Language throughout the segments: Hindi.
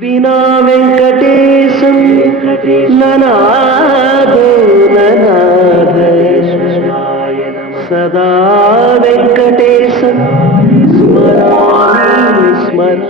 बिना वेंकटेशम ननादो ननाद सदा वेंकटेशम स्मरामि स्मर।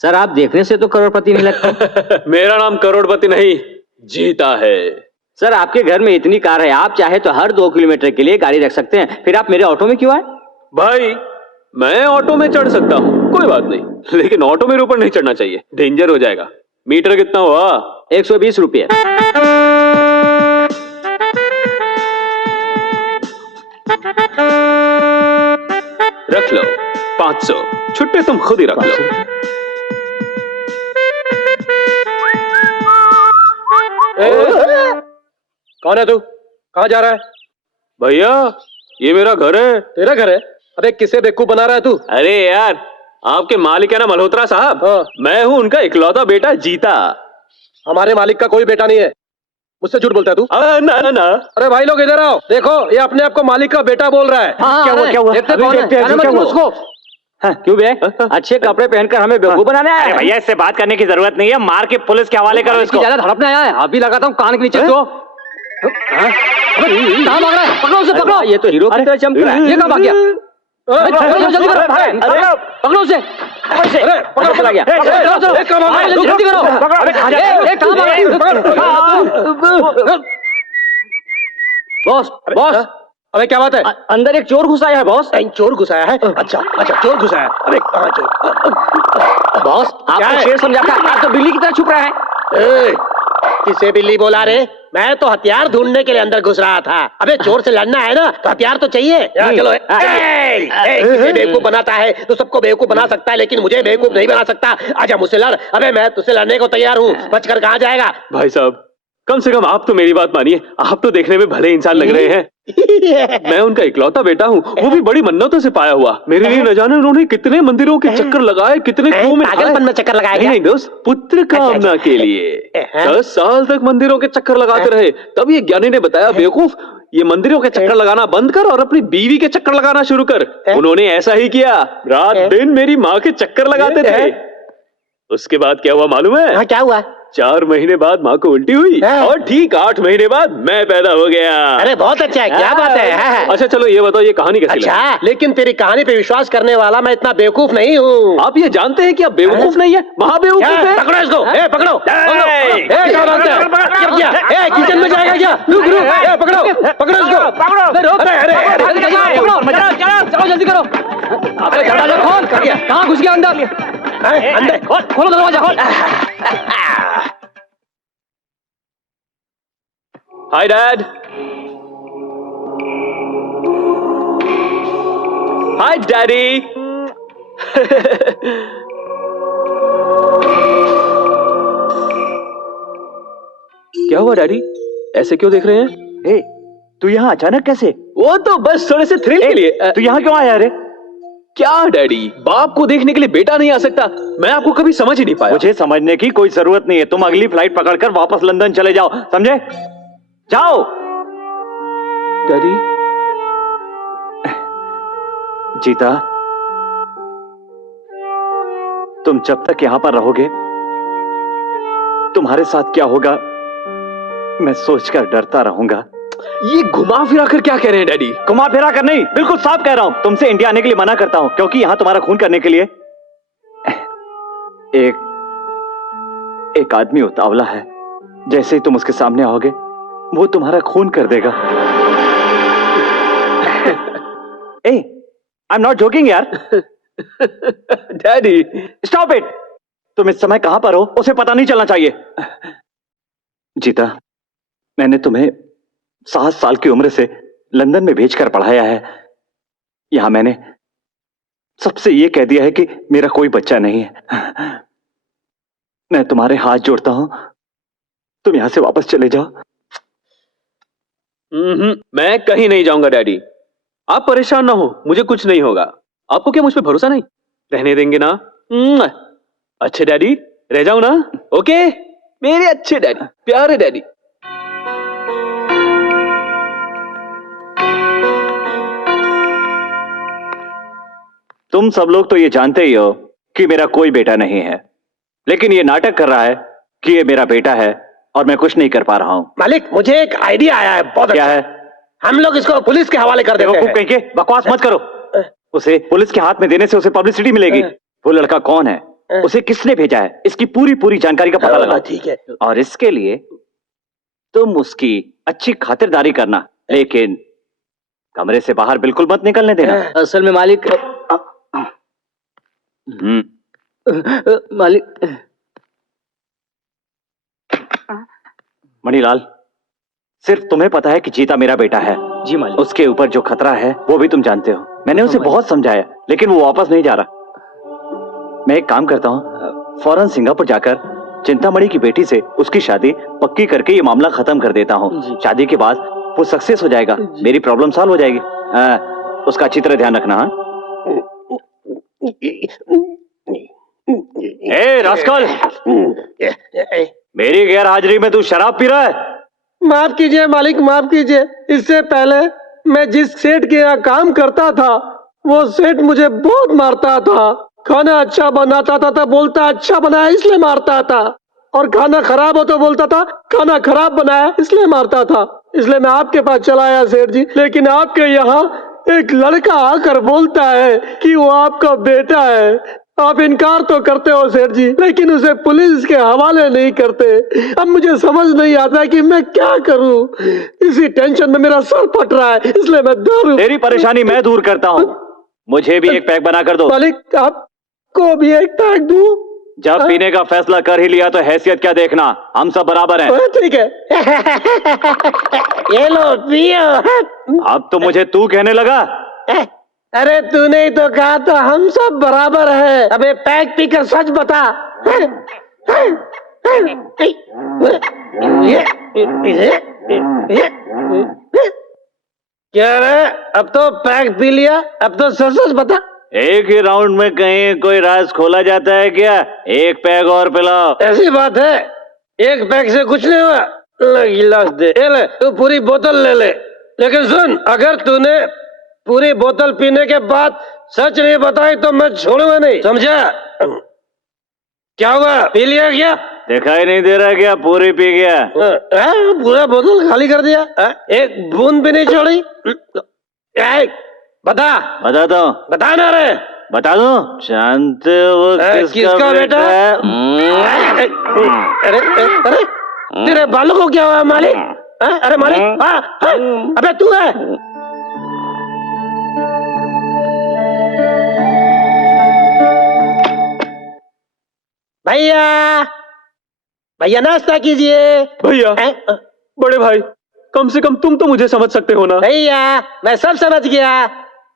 सर आप देखने से तो करोड़पति नहीं लगता। मेरा नाम करोड़पति नहीं, जीता है। सर आपके घर में इतनी कार है, आप चाहे तो हर 2 किलोमीटर के लिए गाड़ी रख सकते हैं, फिर आप मेरे ऑटो में क्यों आए? भाई मैं ऑटो में चढ़ सकता हूँ, कोई बात नहीं, लेकिन ऑटो में ऊपर नहीं चढ़ना चाहिए, डेंजर हो जाएगा। मीटर कितना हुआ? 120 रुपये। रख लो 500, छुट्टे तुम खुद ही रख लो। कौन है तू? कहाँ जा रहा है? भैया ये मेरा घर है। तेरा घर है? अबे किसे बेवकूफ बना रहा है तू? अरे यार आपके मालिक है ना मल्होत्रा साहब, हाँ। मैं हूँ उनका इकलौता बेटा जीता। हमारे मालिक का कोई बेटा नहीं है, मुझसे झूठ बोलता है तू? ना ना ना। अरे भाई लोग इधर आओ, देखो ये अपने आप को मालिक का बेटा बोल रहा है। क्या हुआ क्या हुआ? देखते कौन है? जाने मत दो उसको। हाँ, क्यों बे? अच्छे कपड़े पहनकर हमें बेवकूफ बनाने आया है? भैया इससे बात करने की जरूरत नहीं है, मार के पुलिस के हवाले करो इसको। ज्यादा धड़पने आया है, अभी लगाता हूँ कान के नीचे तो। कहाँ भाग रहा है? पकड़ो उसे, पकड़ो। ये तो हीरो की तरह चमक रहा है। ये कहाँ भाग गया? जल्दी करो, पकड़ो उसे। अरे पकड़ो, चला गया। जल्दी करो। बॉस बॉस, अबे क्या बात है? अंदर एक चोर घुस आया है बॉस। चोर घुसाया है? अच्छा अच्छा, चोर घुसाया है। अरे कहाँ चोर? बॉस आपको शेर समझा था, आप तो बिल्ली की तरह छुप रहा है। किसे बिल्ली बोला रे? मैं तो हथियार ढूंढने के लिए अंदर घुस रहा था। अबे चोर से लड़ना है ना तो हथियार तो चाहिए। चलो किसे बेवकूफ बनाता है तो सबको बेवकूफ बना सकता है, लेकिन मुझे बेवकूफ नहीं बना सकता। आजा मुझसे लड़। अबे मैं तुझसे लड़ने को तैयार हूँ, बचकर कहाँ जाएगा? भाई साहब कम से कम आप तो मेरी बात मानिए, आप तो देखने में भले इंसान लग रहे हैं। मैं उनका इकलौता बेटा हूँ, वो भी बड़ी मन्नतों से पाया हुआ। मेरे लिए न जाने उन्होंने कितने मंदिरों के चक्कर लगाए, कितने कुओं में पागलपन में चक्कर लगाया? नहीं दोस्त, पुत्र कामना के लिए 10 साल तक मंदिरों के चक्कर लगाते रहे। तब ये ज्ञानी ने बताया, बेवकूफ ये मंदिरों के चक्कर लगाना बंद कर और अपनी बीवी के चक्कर लगाना शुरू कर। उन्होंने ऐसा ही किया, रात दिन मेरी माँ के चक्कर लगाते थे। उसके बाद क्या हुआ मालूम है? क्या हुआ? 4 महीने बाद माँ को उल्टी हुई और ठीक 8 महीने बाद मैं पैदा हो गया। अरे बहुत अच्छा है, क्या बात है। अच्छा चलो ये बताओ, ये कहानी कैसी लगी? अच्छा, लेकिन तेरी कहानी पे विश्वास करने वाला मैं इतना बेवकूफ नहीं हूँ। आप ये जानते हैं कि आप बेवकूफ नहीं है, महाबेवकूफ है। पकड़ो इसको, पकड़ो। किचन में जाएगा क्या? पकड़ो पकड़ो इसको, चलो जल्दी करो। कहाँ घुस गया अंदर? अंदर खोलो दरवाजा, खोल। Hi dad. हाय डैडी। क्या हुआ डैडी, ऐसे क्यों देख रहे हैं? ए, तू यहाँ अचानक कैसे? वो तो बस थोड़े से थ्रिल के लिए। तू यहाँ क्यों आया रे? क्या डैडी, बाप को देखने के लिए बेटा नहीं आ सकता? मैं आपको कभी समझ ही नहीं पाया। मुझे समझने की कोई जरूरत नहीं है। तुम अगली फ्लाइट पकड़कर वापस लंदन चले जाओ, समझे? जाओ। डैडी। जीता, तुम जब तक यहां पर रहोगे, तुम्हारे साथ क्या होगा मैं सोचकर डरता रहूंगा। ये घुमा फिरा कर क्या कह रहे हैं डैडी? घुमा फिरा कर नहीं, बिल्कुल साफ कह रहा हूं। तुमसे इंडिया आने के लिए मना करता हूं, क्योंकि यहां तुम्हारा खून करने के लिए एक आदमी उतावला है। जैसे ही तुम उसके सामने आओगे, वो तुम्हारा खून कर देगा। ए, आई एम नॉट जोकिंग यार। Daddy stop it. तुम इस समय कहां पर हो उसे पता नहीं चलना चाहिए। जीता, मैंने तुम्हें 7 साल की उम्र से लंदन में भेजकर पढ़ाया है। यहां मैंने सबसे यह कह दिया है कि मेरा कोई बच्चा नहीं है। मैं तुम्हारे हाथ जोड़ता हूं, तुम यहां से वापस चले जाओ। मैं कहीं नहीं जाऊंगा डैडी। आप परेशान ना हो, मुझे कुछ नहीं होगा। आपको क्या मुझ पे भरोसा नहीं? रहने देंगे ना? अच्छे डैडी, रह जाऊं ना? ओके मेरे अच्छे डैडी, प्यारे डैडी। तुम सब लोग तो ये जानते ही हो कि मेरा कोई बेटा नहीं है, लेकिन ये नाटक कर रहा है कि ये मेरा बेटा है और मैं कुछ नहीं कर पा रहा हूं। मालिक, मुझे एक आइडिया आया है, बहुत क्या अच्छा है? हम लोग इसको पुलिस के हवाले कर देते हैं। कहीं के बकवास मत करो। उसे पुलिस के हाथ में देने से उसे पब्लिसिटी मिलेगी। वो लड़का कौन है, उसे किसने भेजा है, इसकी पूरी जानकारी का पता लगाओ। ठीक है। और इसके लिए तुम उसकी अच्छी खातिरदारी करना, लेकिन कमरे से बाहर बिल्कुल मत निकलने देना। असल में मालिक, मालिक। मणिलाल, सिर्फ तुम्हें पता है कि जीता मेरा बेटा है। जी मालिक। उसके ऊपर जो खतरा है वो भी तुम जानते हो। मैंने उसे बहुत समझाया, लेकिन वो वापस नहीं जा रहा। मैं एक काम करता हूँ, फौरन सिंगापुर जाकर चिंतामणि की बेटी से उसकी शादी पक्की करके ये मामला खत्म कर देता हूँ। शादी के बाद वो सक्सेस हो जाएगा, मेरी प्रॉब्लम सॉल्व हो जाएगी। उसका अच्छी तरह ध्यान रखना। हाँ? ए रास्कल, मेरी गैर हाजिरी में तू शराब पी रहा है? माफ कीजिए मालिक, माफ कीजिए। इससे पहले मैं जिस सेठ के यहाँ काम करता था, वो सेठ मुझे बहुत मारता था। खाना अच्छा बनाता था तो बोलता अच्छा बनाया इसलिए मारता था, और खाना खराब हो तो बोलता था खाना खराब बनाया इसलिए मारता था। इसलिए मैं आपके पास चला आया सेठ जी। लेकिन आपके यहाँ एक लड़का आकर बोलता है कि वो आपका बेटा है। आप इनकार तो करते हो सेठ जी, लेकिन उसे पुलिस के हवाले नहीं करते। अब मुझे समझ नहीं आता कि मैं क्या करूं। इसी टेंशन में मेरा सर फट रहा है, इसलिए मैं दारू। तेरी परेशानी मैं दूर करता हूँ। मुझे भी एक पैक बना कर दो। मालिक, आपको भी एक पैक दूं? जब पीने का फैसला कर ही लिया तो हैसियत क्या देखना, हम सब बराबर हैं। ठीक है। ये लो पियो। अब तो मुझे तू कहने लगा। अरे तूने ही तो कहा था हम सब बराबर हैं। अबे पैक पीकर सच बता। क्या रे, अब तो पैक पी लिया, अब तो सच सच बता। एक ही राउंड में कहीं कोई राज खोला जाता है क्या? एक पैक और पिलाओ। ऐसी बात है, एक पैक से कुछ नहीं हुआ। गिलास दे, ये ले, तू पूरी बोतल ले ले। लेकिन सुन, अगर तूने पूरी बोतल पीने के बाद सच नहीं बताई तो मैं छोड़ूंगा नहीं, समझा? क्या हुआ, पी लिया क्या? दिखाई नहीं दे रहा क्या? पूरी पी गया। पूरा बोतल खाली कर दिया? एक बूंद भी नहीं छोड़ी? बता बताता हूँ। बता ना रे। बता दो। जानते हो किसका बेटा है? अरे अरे, तेरे बालों को क्या हुआ मालिक? अरे मालिक, अबे तू है? भैया भैया नाश्ता कीजिए। भैया, हैं? बड़े भाई, कम से कम तुम तो मुझे समझ सकते हो ना। भैया मैं सब समझ गया,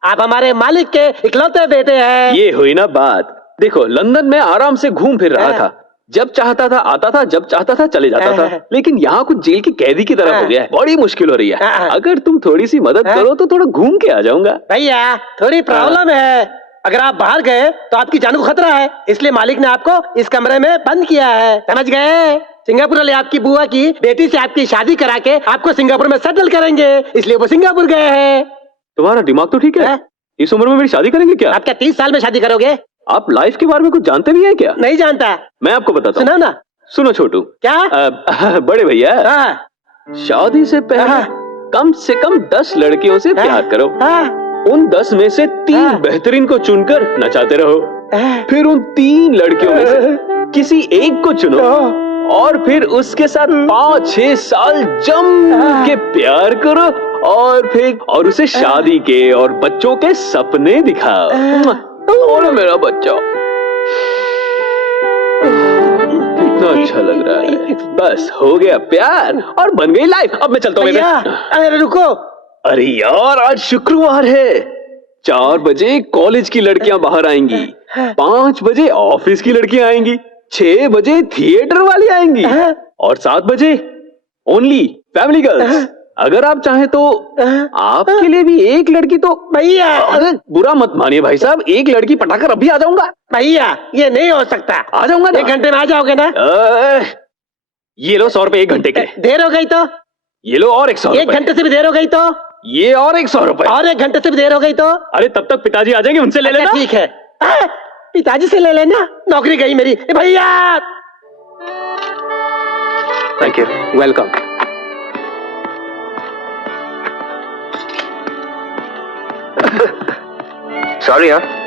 आप हमारे मालिक के इकलौते बेटे हैं। ये हुई ना बात। देखो, लंदन में आराम से घूम फिर रहा था, जब चाहता था आता था, जब चाहता था चले जाता था। लेकिन यहाँ कुछ जेल की कैदी की तरह हो गया है, बड़ी मुश्किल हो रही है। अगर तुम थोड़ी सी मदद करो तो थोड़ा घूम के आ जाऊंगा। भैया थोड़ी प्रॉब्लम है, अगर आप बाहर गए तो आपकी जान को खतरा है, इसलिए मालिक ने आपको इस कमरे में बंद किया है, समझ गए? सिंगापुर वाले आपकी बुआ की बेटी से आपकी शादी करा के आपको सिंगापुर में सेटल करेंगे, इसलिए वो सिंगापुर गए हैं। तुम्हारा दिमाग तो ठीक है? इस उम्र में मेरी शादी करेंगे क्या? आप क्या 30 साल में शादी करोगे? आप लाइफ के बारे में कुछ जानते भी हैं क्या? नहीं जानता। मैं आपको बताता हूँ। सुना ना। सुनो छोटू। क्या? बड़े भैया, शादी से पहले कम से कम 10 लड़कियों से प्यार करो। उन 10 में से 3 बेहतरीन को चुनकर नचाते रहो, फिर उन 3 लड़कियों में से किसी एक को चुनो और फिर उसके साथ 5-6 साल जम के प्यार करो और उसे शादी के और बच्चों के सपने दिखाओ। और मेरा बच्चा कितना अच्छा लग रहा है। बस हो गया प्यार और बन गई लाइफ। अब मैं चलता हूँ। अरे रुको। अरे यार, आज शुक्रवार है। 4 बजे कॉलेज की लड़कियां बाहर आएंगी, 5 बजे ऑफिस की लड़कियां आएंगी, 6 बजे थिएटर वाली आएंगी और 7 बजे ओनली फैमिली गर्ल्स। अगर आप चाहें तो आपके लिए भी एक लड़की तो। भैया अरे बुरा मत मानिए भाई साहब, एक लड़की पटाकर अभी आ जाऊंगा। भैया ये नहीं हो सकता। आ जाऊंगा ना। 1 घंटे में आ जाओगे ना? ये लो 100 रुपए 1 घंटे के। देर हो गई तो? ये लो और 100 1 घंटे से भी देर हो गई तो? ये और 100 रुपए। और 1 घंटे से भी देर हो गई तो? अरे तब तक पिताजी आ जाएंगे, उनसे ले लेना। ठीक है, पिताजी से ले लेना, नौकरी गई मेरी। भैया थैंक यू, वेलकम। सॉरी यार।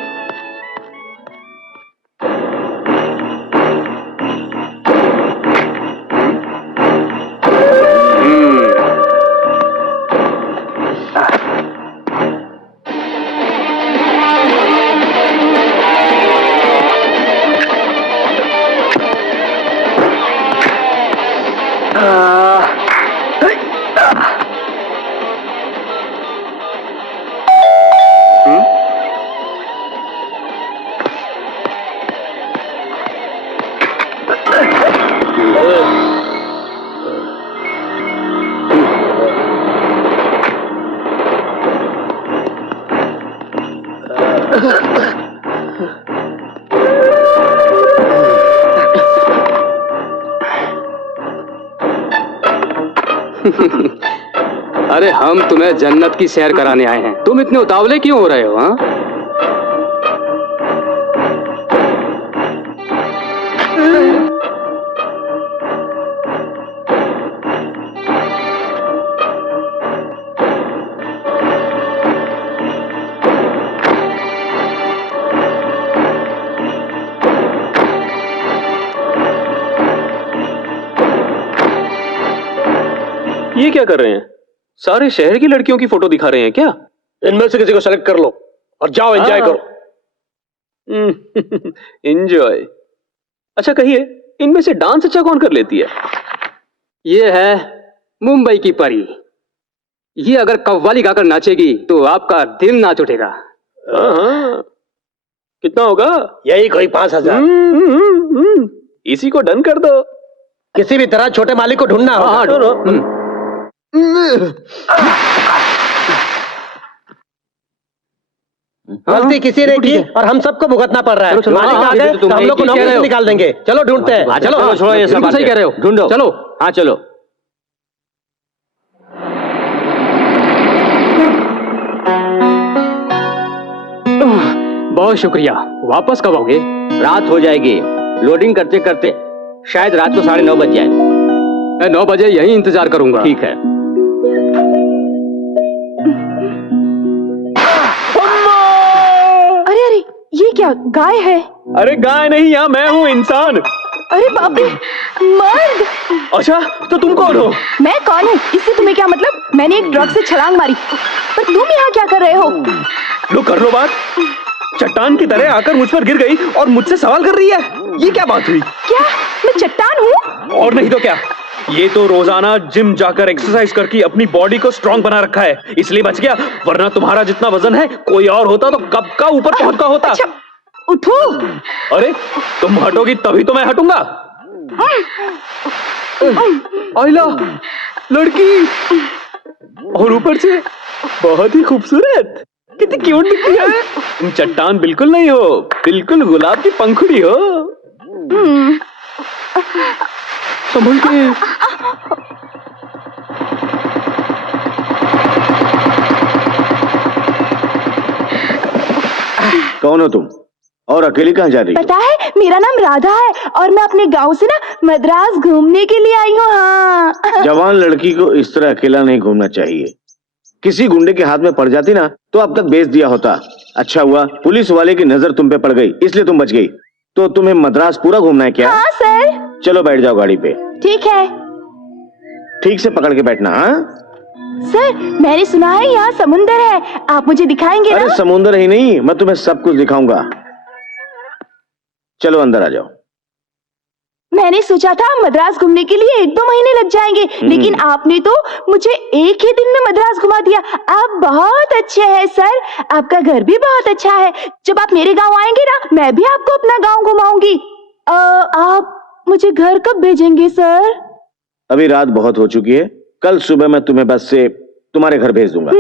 अरे हम तुम्हें जन्नत की सैर कराने आए हैं, तुम इतने उतावले क्यों हो रहे हो? हाँ, ये क्या कर रहे हैं? सारे शहर की लड़कियों की फोटो दिखा रहे हैं क्या? इनमें से किसी को सेलेक्ट कर लो और जाओ एंजॉय करो। एंजॉय? अच्छा कहिए, इनमें से डांस अच्छा कौन कर लेती है? ये है मुंबई की परी। ये अगर कव्वाली गाकर नाचेगी तो आपका दिल नाच उठेगा। हाँ। कितना होगा? यही कोई 5000। इसी को डन कर दो। किसी भी तरह छोटे मालिक को ढूंढना होगा। गलती किसी ने की और हम सबको भुगतना पड़ रहा है। मालिक आ गए तो हम लोग को नौकरी से निकाल देंगे। चलो ढूंढते हैं। चलो छोड़ो ये सब, सही कह रहे हो, ढूंढो। चलो। हाँ चलो। बहुत शुक्रिया। वापस कब आओगे? रात हो जाएगी। लोडिंग करते करते शायद रात को 9:30 बज जाए। मैं 9 बजे यहीं इंतजार करूंगा। ठीक है। अरे अरे, ये क्या गाय है? अरे गाय नहीं, यहाँ मैं हूँ, इंसान। अरे बाप रे, मर्द! अच्छा तो तुम कौन हो? मैं कौन हूँ इससे तुम्हें क्या मतलब? मैंने एक ड्रग से छलांग मारी, पर तुम यहाँ क्या कर रहे हो? लो कर लो बात। चट्टान की तरह आकर मुझ पर गिर गई और मुझसे सवाल कर रही है। ये क्या बात हुई? क्या मैं चट्टान हूँ? और नहीं तो क्या, ये तो रोजाना जिम जाकर एक्सरसाइज करके अपनी बॉडी को स्ट्रांग बना रखा है, इसलिए बच गया, वरना तुम्हारा जितना वजन है कोई और होता तो कब का ऊपर पहुंच का होता। अच्छा, उठो। अरे तुम हटोगी तभी तो मैं हटूंगा। आइला, लड़की, और ऊपर से बहुत ही खूबसूरत, कितनी क्यूट दिखती है। तुम चट्टान बिल्कुल नहीं हो, बिल्कुल गुलाब की पंखुड़ी हो। संभल के। कौन हो तुम और अकेली कहाँ जा रही हो? पता है, मेरा नाम राधा है और मैं अपने गांव से ना मद्रास घूमने के लिए आई हूँ। हाँ। जवान लड़की को इस तरह अकेला नहीं घूमना चाहिए। किसी गुंडे के हाथ में पड़ जाती ना तो अब तक बेच दिया होता। अच्छा हुआ पुलिस वाले की नजर तुम पे पड़ गई, इसलिए तुम बच गई। तो तुम्हें मद्रास पूरा घूमना है क्या? हाँ सर। चलो बैठ जाओ गाड़ी पे। ठीक है। ठीक से पकड़ के बैठना। हाँ सर, मैंने सुना है यहाँ समुंदर है, आप मुझे दिखाएंगे ना? अरे समुंदर ही नहीं, मैं तुम्हें सब कुछ दिखाऊंगा। चलो अंदर आ जाओ। मैंने सोचा था मद्रास घूमने के लिए 1-2 महीने लग जाएंगे, लेकिन आपने तो मुझे एक ही दिन में मद्रास घुमा दिया। आप बहुत अच्छे हैं सर, आपका घर भी बहुत अच्छा है। जब आप मेरे गांव आएंगे ना, मैं भी आपको अपना गांव घुमाऊंगी। आप मुझे घर कब भेजेंगे सर? अभी रात बहुत हो चुकी है, कल सुबह मैं तुम्हें बस से तुम्हारे घर भेज दूंगा।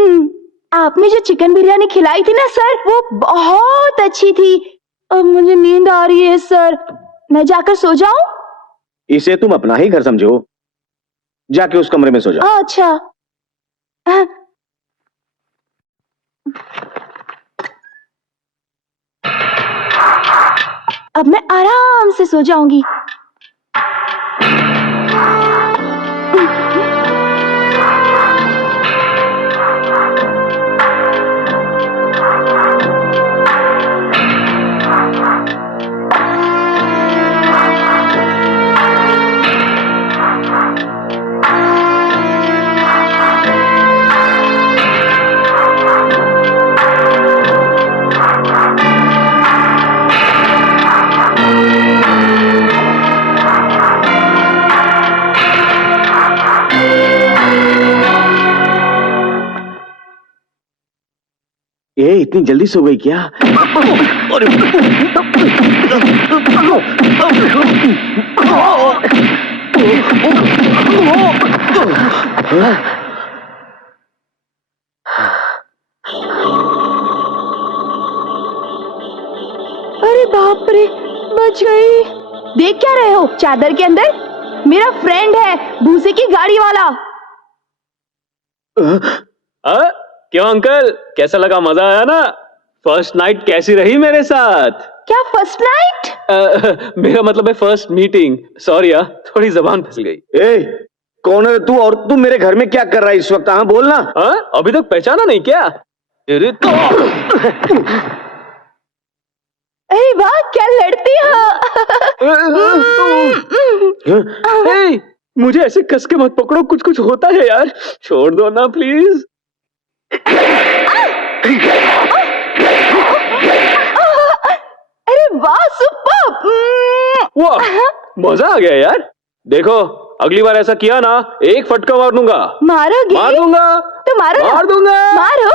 आपने जो चिकन बिरयानी खिलाई थी ना सर, वो बहुत अच्छी थी। अब मुझे नींद आ रही है सर, मैं जाकर सो जाऊं? इसे तुम अपना ही घर समझो, जाके उस कमरे में सो जाओ। अच्छा। अब मैं आराम से सो जाऊंगी। ये इतनी जल्दी सो गई क्या? अरे बाप रे, बच गई। देख क्या रहे हो चादर के अंदर? मेरा फ्रेंड है, भूसे की गाड़ी वाला। क्यों अंकल, कैसा लगा? मजा आया ना? फर्स्ट नाइट कैसी रही मेरे साथ? क्या फर्स्ट नाइट? मेरा मतलब है फर्स्ट मीटिंग। सॉरी यार, थोड़ी जबान फिसल गई। ए, कौन है तू और तू मेरे घर में क्या कर रहा है इस वक्त? हाँ बोलना। अभी तक पहचाना नहीं क्या? अरे तो अरे वाह, क्या लड़ती हो। मुझे ऐसे कस के मत पकड़ो, कुछ कुछ होता है यार, छोड़ दो ना प्लीज। अरे वाह, सुपर। वाह, मजा आ गया यार। देखो अगली बार ऐसा किया ना, एक फटका मार दूंगा। मारोगे? मार दूंगा। तो मारो। मार दूंगा। मारो।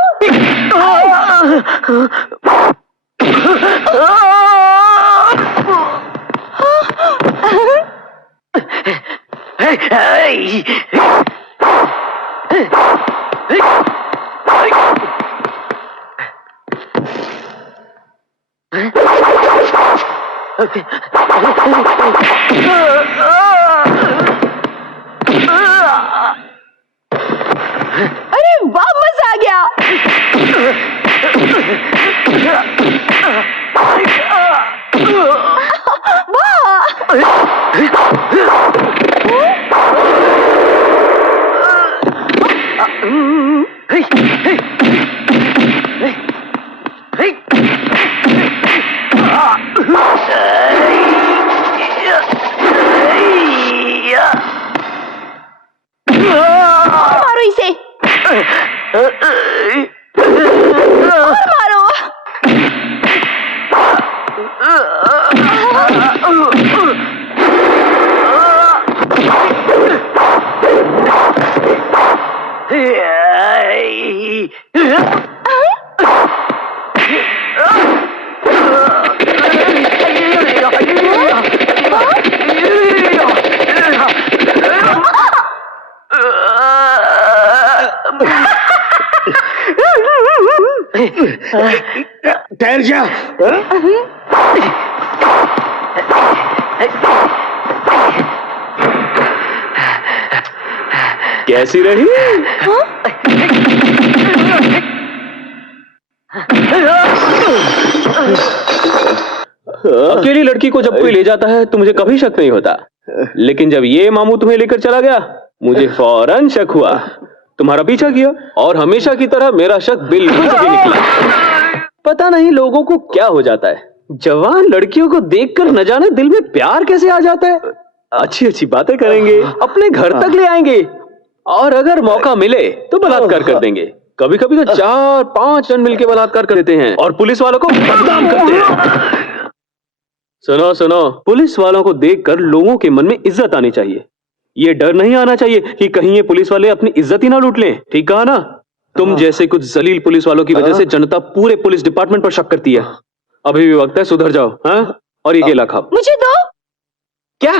अरे वाह, मजा आ गया। मारो इसे। और मारो। ठहर जा। कैसी रही? अकेली लड़की को जब कोई ले जाता है तो मुझे कभी शक नहीं होता, लेकिन जब ये मामू तुम्हें लेकर चला गया मुझे फौरन शक हुआ। तुम्हारा पीछा किया और हमेशा की तरह मेरा शक बिल्कुल सही निकला। पता नहीं लोगों को क्या हो जाता है, जवान लड़कियों को देखकर न जाने दिल में प्यार कैसे आ जाता है। अच्छी अच्छी बातें करेंगे, अपने घर तक ले आएंगे और अगर मौका मिले तो बलात्कार कर देंगे। कभी कभी तो 4-5 जन मिलकर बलात्कार कर देते हैं और पुलिस वालों को बदनाम करते हैं। सुनो सुनो, पुलिस वालों को देखकर लोगों के मन में इज्जत आनी चाहिए। ये डर नहीं आना चाहिए कि कहीं ये पुलिस वाले अपनी इज्जत ही ना लूट लें। ठीक कहा ना? तुम जैसे कुछ जलील पुलिस वालों की वजह से जनता पूरे पुलिस डिपार्टमेंट पर शक करती है। अभी भी वक्त है, सुधर जाओ। हाँ, और ये केला खाओ। मुझे दो। क्या?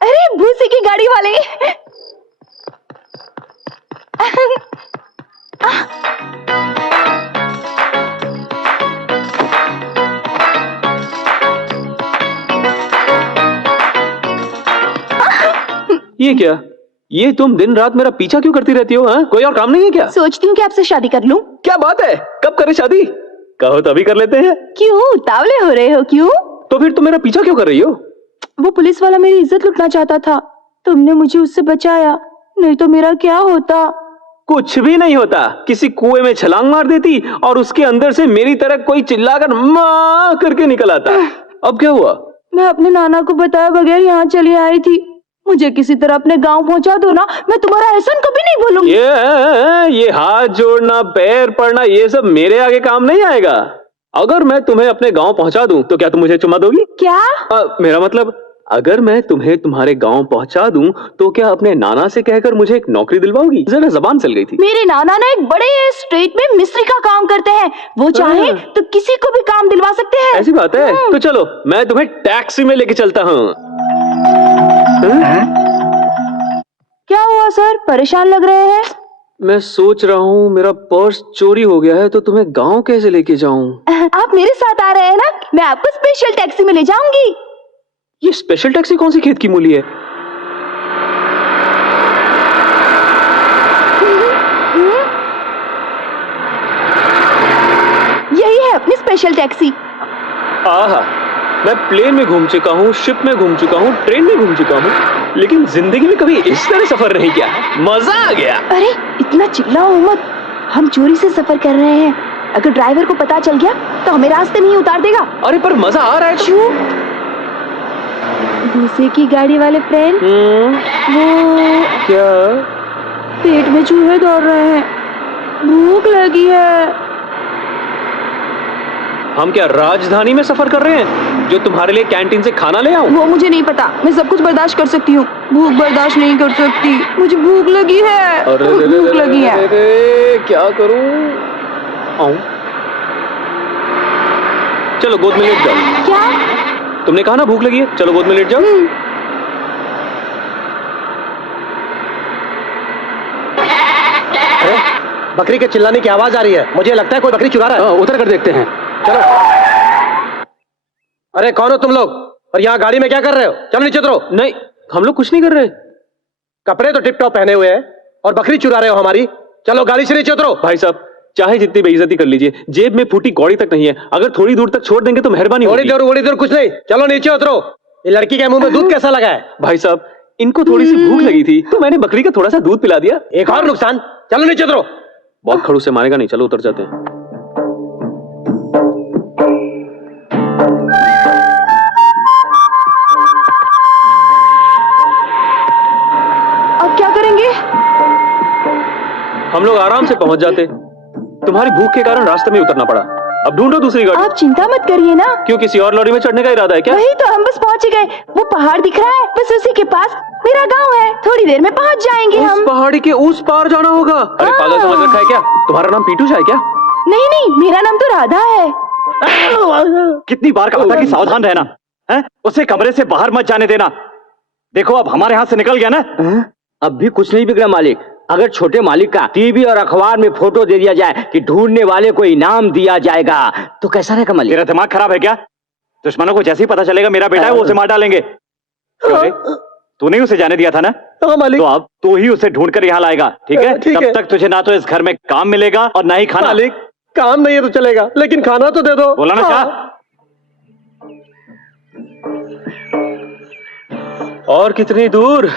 अरे भूसे की गाड़ी वाले। ये क्या? ये तुम दिन रात मेरा पीछा क्यों करती रहती हो? हाँ, कोई और काम नहीं है क्या? सोचती हूँ कि आपसे शादी कर लूं। क्या बात है, कब करें शादी? कहो तो अभी कर लेते हैं। क्यों उतावले हो रहे हो? क्यों? तो फिर तुम मेरा पीछा क्यों कर रही हो? वो पुलिस वाला मेरी इज्जत लुटना चाहता था, तुमने मुझे उससे बचाया, नहीं तो मेरा क्या होता? कुछ भी नहीं होता। किसी कुएं में छलांग मार देती और उसके अंदर से मेरी तरह कोई चिल्लाकर माँ करके निकल आता। अब क्या हुआ? मैं अपने नाना को बताए बगैर यहाँ चली आई थी। मुझे किसी तरह अपने गांव पहुंचा दो ना, मैं तुम्हारा एहसान कभी नहीं भूलूंगी। ये हाथ जोड़ना, पैर पड़ना, ये सब मेरे आगे काम नहीं आएगा। अगर मैं तुम्हें अपने गांव पहुंचा दूं तो क्या तुम मुझे चुमा दोगी? क्या? मेरा मतलब, अगर मैं तुम्हें तुम्हारे गांव पहुंचा दूं तो क्या अपने नाना से कहकर मुझे एक नौकरी दिलवाओगी? जरा जबान चल गई थी। मेरे नाना ना एक बड़े स्टेट में मिस्त्री का काम करते हैं, वो चाहे तो किसी को भी काम दिलवा सकते हैं। ऐसी बात है? तो चलो मैं तुम्हें टैक्सी में लेके चलता हूँ। क्या हुआ सर, परेशान लग रहे हैं? मैं सोच रहा हूँ मेरा पर्स चोरी हो गया है तो तुम्हें गांव कैसे लेके जाऊं? आप मेरे साथ आ रहे हैं ना, मैं आपको स्पेशल टैक्सी में ले जाऊंगी। ये स्पेशल टैक्सी कौन सी खेत की मूली है? यही है अपनी स्पेशल टैक्सी। आहा, मैं प्लेन में घूम चुका हूँ, शिप में घूम चुका हूँ, ट्रेन में घूम चुका हूँ, लेकिन जिंदगी में कभी इस तरह सफर नहीं किया। मजा आ गया। अरे इतना चिल्लाओ मत, हम चोरी से सफर कर रहे हैं। अगर ड्राइवर को पता चल गया तो हमें रास्ते में ही उतार देगा। अरे पर मजा आ रहा है। क्यों? भूसे की गाड़ी वाले फ्रेंड, वो क्या? पेट में चूहे दौड़ रहे हैं, भूख लगी है। हम क्या राजधानी में सफर कर रहे हैं जो तुम्हारे लिए कैंटीन से खाना ले आऊं? वो मुझे नहीं पता, मैं सब कुछ बर्दाश्त कर सकती हूँ, भूख बर्दाश्त नहीं कर सकती। मुझे भूख लगी है। भूख लगी है। अरे क्या करूं? आऊं? चलो गोद में लेट जाओ। क्या? तुमने कहा ना भूख लगी है, चलो गोद में लेट जाओ। बकरी के चिल्लाने की आवाज आ रही है, मुझे लगता है कोई बकरी चुरा रहा है। उतर कर देखते हैं। चलो। अरे कौन हो तुम लोग और यहाँ गाड़ी में क्या कर रहे हो? चलो नीचे उतरो। नहीं, हम लोग कुछ नहीं कर रहे। कपड़े तो टिप टॉप पहने हुए हैं और बकरी चुरा रहे हो हमारी। चलो गाड़ी से नीचे उतरो। भाई साहब, चाहे जितनी बेइज्जती कर लीजिए, जेब में फूटी कौड़ी तक नहीं है। अगर थोड़ी दूर तक छोड़ देंगे तो मेहरबानी होगी। थोड़ी दूर कुछ नहीं, चलो नीचे उतरो। ये लड़की के मुंह में दूध कैसा लगा है? भाई साहब, इनको थोड़ी सी भूख लगी थी तो मैंने बकरी का थोड़ा सा दूध पिला दिया। एक और नुकसान। चलो नीचे उतरो। बहुत खड़ूस से मारेगा नहीं, चलो उतर जाते हैं। अब क्या करेंगे? हम लोग आराम से पहुंच जाते। तुम्हारी भूख के कारण रास्ते में उतरना पड़ा। अब ढूंढो दूसरी गाड़ी। आप चिंता मत करिए ना। क्यों, किसी और लॉरी में चढ़ने का इरादा है क्या? वही तो, हम बस पहुंच ही गए। वो पहाड़ दिख रहा है, बस उसी के पास मेरा गांव है। थोड़ी देर में पहुंच जाएंगे उस हम। पहाड़ी के उस पार जाना होगा? अरे पागल समझ रखा है क्या? तुम्हारा नाम पीटू है क्या? नहीं नहीं, मेरा नाम तो राधा है। कितनी बार कहा था कि सावधान रहना है? उसे कमरे से बाहर मत जाने देना। देखो अब हमारे हाथ से निकल गया ना। अब भी कुछ नहीं बिगड़ा मालिक। अगर छोटे मालिक का टीवी और अखबार में फोटो दे दिया जाए कि ढूंढने वाले को इनाम दिया जाएगा तो कैसा रहेगा मालिक? तेरा दिमाग खराब है क्या? दुश्मनों को जैसे ही पता चलेगा मेरा बेटा है वो उसे मार डालेंगे। तूने उसे जाने दिया था ना? हाँ मालिक। तो अब तू ही उसे ढूंढ कर यहाँ लाएगा, ठीक है? ठीक है। तब तक तुझे ना तो इस घर में काम मिलेगा और ना ही खाना। मालिक, काम नहीं है तो चलेगा, लेकिन खाना तो दे दो। बोला ना क्या? और कितनी दूर?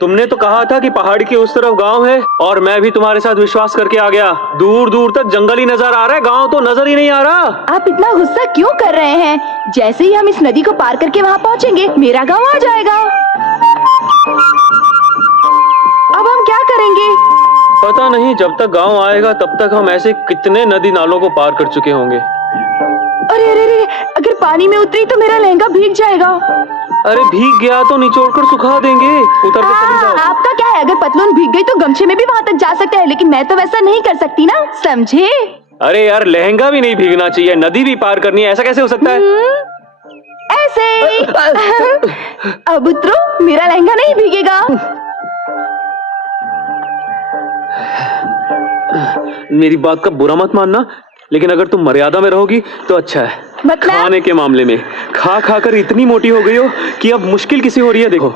तुमने तो कहा था कि पहाड़ी के उस तरफ गांव है, और मैं भी तुम्हारे साथ विश्वास करके आ गया। दूर दूर तक जंगल ही नजर आ रहा है, गांव तो नजर ही नहीं आ रहा। आप इतना गुस्सा क्यों कर रहे हैं? जैसे ही हम इस नदी को पार करके वहाँ पहुँचेंगे मेरा गांव आ जाएगा। अब हम क्या करेंगे? पता नहीं, जब तक गांव आएगा तब तक हम ऐसे कितने नदी नालों को पार कर चुके होंगे। अरे अरे अरे, अगर पानी में उतरी तो मेरा लहंगा भीग जाएगा। अरे भीग गया तो निचोड़ कर सुखा देंगे। उतर के चली जाओ। आपका क्या है, अगर पतलून भीग गई तो गमछे में भी वहाँ तक जा सकते हैं, लेकिन मैं तो वैसा नहीं कर सकती ना, समझे? अरे यार, लहंगा भी नहीं भीगना चाहिए, नदी भी पार करनी है, ऐसा कैसे हो सकता है? ऐसे। अब उतरो, मेरा लहंगा नहीं भीगेगा। मेरी बात का बुरा मत मानना, लेकिन अगर तुम मर्यादा में रहोगी तो अच्छा है। मतलब? खाने के मामले में खा खा कर इतनी मोटी हो गई हो कि अब मुश्किल किसी हो रही है। देखो,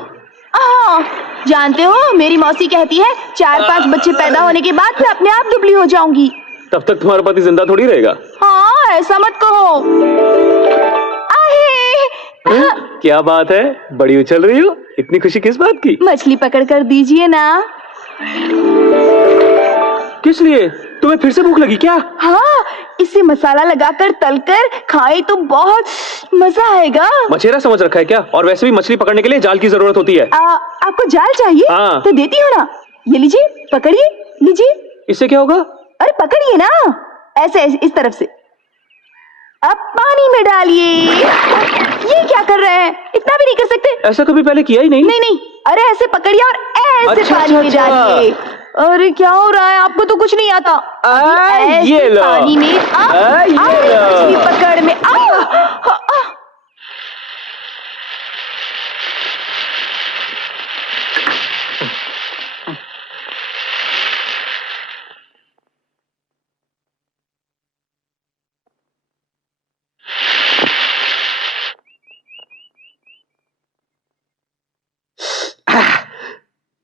जानते हो मेरी मौसी कहती है 4-5 बच्चे पैदा होने के बाद मैं अपने आप दुबली हो जाऊंगी। तब तक तुम्हारा पति जिंदा थोड़ी रहेगा। हाँ, ऐसा मत कहो। क्या बात है, बड़ी उछल रही हो, इतनी खुशी किस बात की? मछली पकड़ कर दीजिए ना। किस लिए? तुम्हें फिर से भूख लगी क्या? हाँ, इसे मसाला लगाकर तलकर खाए तो बहुत मजा आएगा। मछेरा समझ रखा है क्या? और वैसे भी मछली पकड़ने के लिए जाल की जरूरत होती है। आपको जाल चाहिए? हाँ। तो देती हूँ ना, ये लीजिए, पकड़िए, लीजिए। इससे क्या होगा? अरे पकड़िए ना, ऐसे इस तरफ से। अब पानी में डालिए। ये क्या कर रहे हैं? इतना भी नहीं कर सकते? ऐसा कभी पहले किया ही नहीं। नहीं नहीं, अरे ऐसे पकड़िए और ऐसे अच्छा, पानी में अच्छा। डालिए। अरे क्या हो रहा है, आपको तो कुछ नहीं आता। ऐसे ये लो। पानी में ये मछली लो। पकड़ में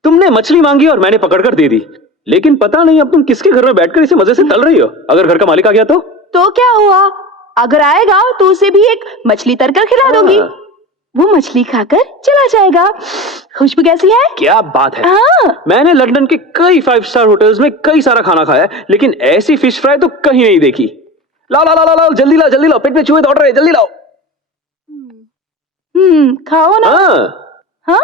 तुमने मछली मांगी और मैंने पकड़कर दे दी, लेकिन पता नहीं अब तुम किसके घर में बैठकर इसे मजे से तल रही हो। अगर घर का मालिक आ गया तो क्या हुआ? अगर आएगा तो उसे भी एक मछली तरकर खिला दूंगी। वो मछली खाकर चला जाएगा। खुशबू कैसी है? क्या बात है। हाँ। मैंने लंदन के कई 5 स्टार होटल्स में कई सारा खाना खाया है, लेकिन ऐसी फिश फ्राई तो कहीं नहीं देखी। लाओ लाओ लाओ लाओ, जल्दी लाओ जल्दी लाओ, पेट में चूहे दौड़ रहे हैं, जल्दी लाओ। खाओ ना। हाँ?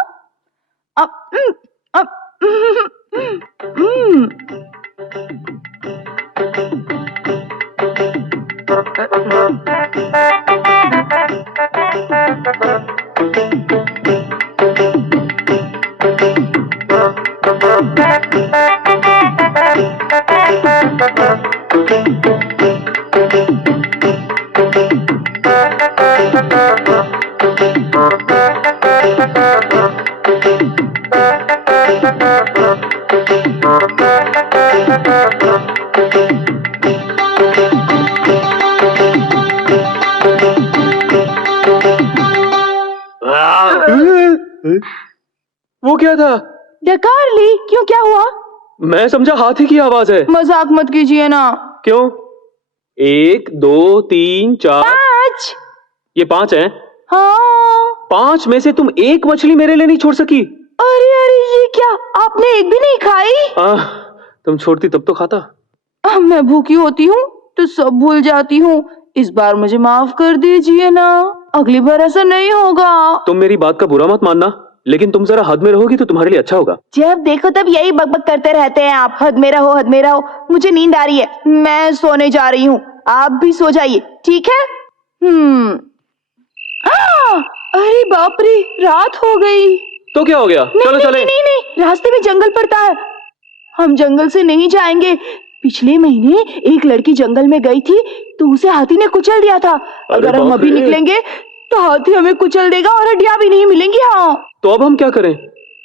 वो क्या था? डकार ली। क्यों, क्या हुआ? मैं समझा हाथी की आवाज है। मजाक मत कीजिए ना। क्यों? 1 2 3 4 5। ये 5 हैं। हाँ। 5 में से तुम एक मछली मेरे लिए नहीं छोड़ सकी। अरे अरे, ये क्या, आपने एक भी नहीं खाई? तुम छोड़ती तब तो खाता। मैं भूखी होती हूँ तो सब भूल जाती हूँ। इस बार मुझे माफ कर दीजिए ना, अगली बार ऐसा नहीं होगा। तुम मेरी बात का बुरा मत मानना, लेकिन तुम जरा हद में रहोगी तो तुम्हारे लिए अच्छा होगा। जब देखो तब यही बकबक करते रहते हैं आप, हद में रहो हद में रहो। मुझे नींद आ रही है, मैं सोने जा रही हूँ, आप भी सो जाइए, ठीक है? अरे बाप रे, रात हो गई। तो क्या हो गया? चलो चले। नहीं, रास्ते में जंगल पड़ता है, हम जंगल से नहीं जाएंगे। पिछले महीने एक लड़की जंगल में गई थी तो उसे हाथी ने कुचल दिया था। अगर हम अभी निकलेंगे तो हाथी हमें कुचल देगा और हड्डियां भी नहीं मिलेंगी। हाँ, तो अब हम क्या करें?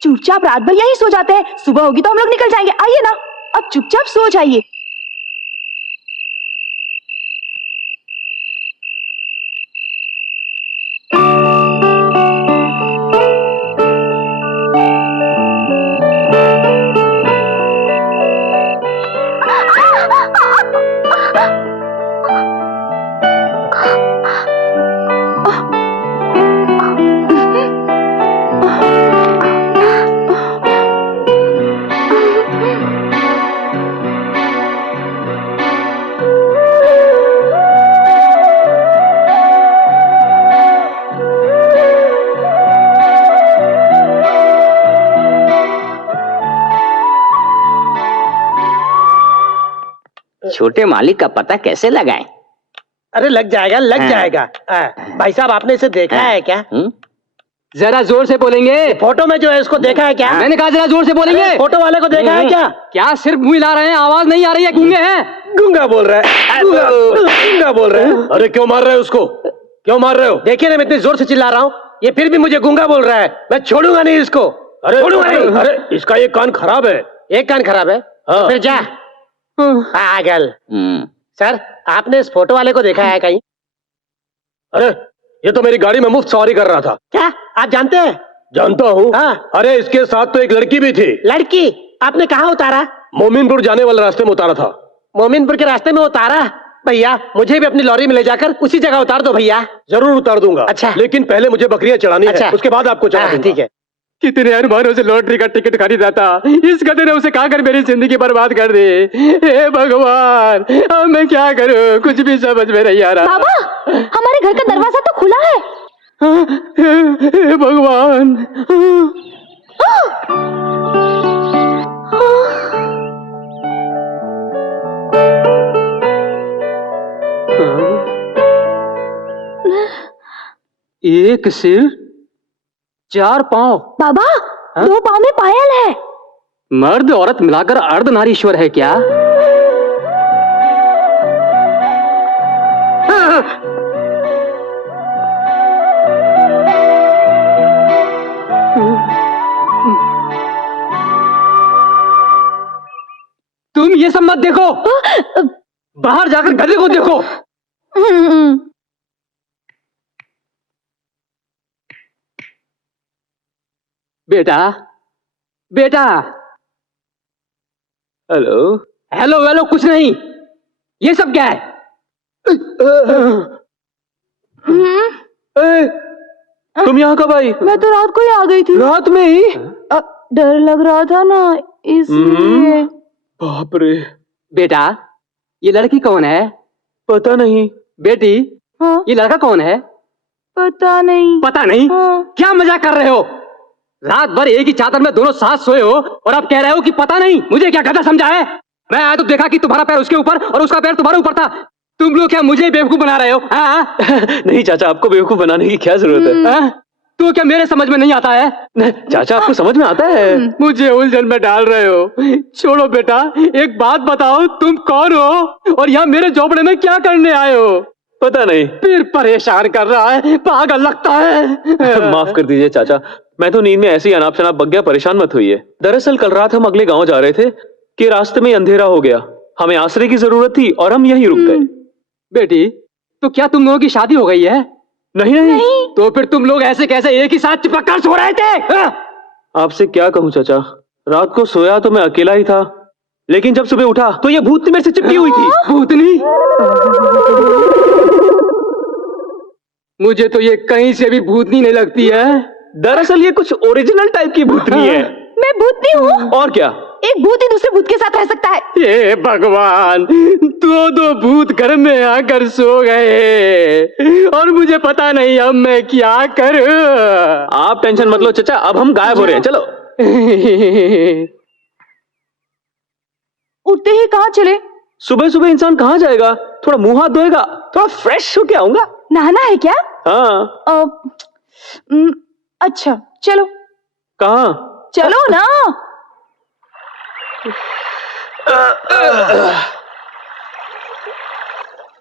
चुपचाप रात भर यहीं सो जाते हैं, सुबह होगी तो हम लोग निकल जाएंगे। आइए ना, अब चुपचाप सो जाइए। छोटे मालिक का पता कैसे लगाएं? अरे लग जाएगा। भाई साहब, आपने इसे देखा है क्या? जरा जोर से बोलेंगे। फोटो में जो है इसको देखा है क्या? मैंने कहा जरा जोर से बोलेंगे। फोटो वाले को देखा है क्या? क्या सिर्फ मुंह हिला रहे हैं, आवाज नहीं आ रही है? गूंगे हैं? गूंगा बोल रहा है, गूंगा बोल रहा है। अरे क्यों मार रहे हो उसको? क्यों मार रहे हो? देखिए ना, मैं इतनी जोर से चिल्ला रहा हूँ, ये फिर भी मुझे गूंगा बोल रहा है। मैं छोड़ूंगा नहीं इसको। अरे छोड़ूंगा नहीं। अरे इसका एक कान खराब है। एक कान खराब है? फिर जा पागल। सर, आपने इस फोटो वाले को देखा है कहीं? अरे ये तो मेरी गाड़ी में मुफ्त सवारी कर रहा था। क्या आप जानते हैं? जानता हूँ। हाँ। अरे इसके साथ तो एक लड़की भी थी। लड़की? आपने कहाँ उतारा? मोमिनपुर जाने वाले रास्ते में उतारा था। मोमिनपुर के रास्ते में उतारा? भैया मुझे भी अपनी लॉरी में ले जाकर उसी जगह उतार दो भैया। जरूर उतार दूंगा। अच्छा। लेकिन पहले मुझे बकरियां चढ़ानी है, उसके बाद आपको चढ़ा दूंगा। ठीक है। कितने अरमानों से लॉटरी का टिकट खरीदा था, इस गधे ने उसे खाकर मेरी जिंदगी बर्बाद कर दी। हे भगवान, अब मैं क्या करूं? कुछ भी समझ में नहीं आ रहा। बाबा, हमारे घर का दरवाजा तो खुला है। हे भगवान। एक सिर, 4 पांव। बाबा, 2 पांव में पायल है। मर्द औरत मिलाकर अर्धनारीश्वर है क्या? तुम ये सब मत देखो, बाहर जाकर गधे को देखो। बेटा, बेटा। हेलो हेलो हेलो कुछ नहीं। ये सब क्या है? तुम यहाँ कब आई? मैं तो रात को ही आ गई थी। रात में ही? डर लग रहा था ना, इसलिए। बाप रे। बेटा, ये लड़की कौन है? पता नहीं। बेटी, हाँ? ये लड़का कौन है? पता नहीं। पता नहीं? हाँ। क्या मजाक कर रहे हो? रात भर एक ही चादर में दोनों साथ सोए हो और अब कह रहे हो कि पता नहीं। मुझे क्या गधा समझा है? मैं आया तो देखा कि तुम्हारा पैर उसके ऊपर और उसका पैर तुम्हारे ऊपर था। तुम लोग क्या मुझे बेवकूफ बना रहे हो? नहीं चाचा, आपको बेवकूफ बनाने की क्या जरूरत है? तो क्या मेरे समझ में नहीं आता है? चाचा, आपको समझ में आता है। मुझे उलझन में डाल रहे हो। छोड़ो बेटा, एक बात बताओ, तुम कौन हो और यहाँ मेरे झोपड़े में क्या करने आए हो? पता नहीं। फिर परेशान कर रहा है, पागल लगता है। माफ कर दीजिए चाचा, मैं तो नींद में ऐसे ही अनाप शनाप बग गया, परेशान मत होइए। दरअसल कल रात हम अगले गांव जा रहे थे कि रास्ते में अंधेरा हो गया, हमें आश्रय की जरूरत थी और हम यहीं रुक गए। बेटी, तो क्या तुम लोगों की शादी हो गई है? नहीं। तो फिर तुम लोग ऐसे कैसे एक ही साथ चिपक कर सो रहे थे? आपसे क्या कहूँ चाचा, रात को सोया तो मैं अकेला ही था, लेकिन जब सुबह उठा तो ये भूतनी मेरे से चिपकी हुई थी। भूतनी? मुझे तो ये कहीं से भी भूतनी नहीं लगती है। दरअसल ये कुछ ओरिजिनल टाइप की भूतनी है। मैं भूतनी हूँ? और क्या? एक भूत ही दूसरे भूत के साथ रह सकता है। हे भगवान, तू वो दो भूत घर में आकर सो गए और मुझे पता नहीं अब मैं क्या करूं। आप टेंशन मत लो चचा, अब हम गायब हो रहे हैं, चलो। उठते ही कहाँ चले? सुबह सुबह इंसान कहाँ जाएगा, थोड़ा मुंह हाथ धोएगा, थोड़ा फ्रेश होके आऊंगा। नहाना है क्या? हाँ। अच्छा चलो। कहाँ? चलो ना।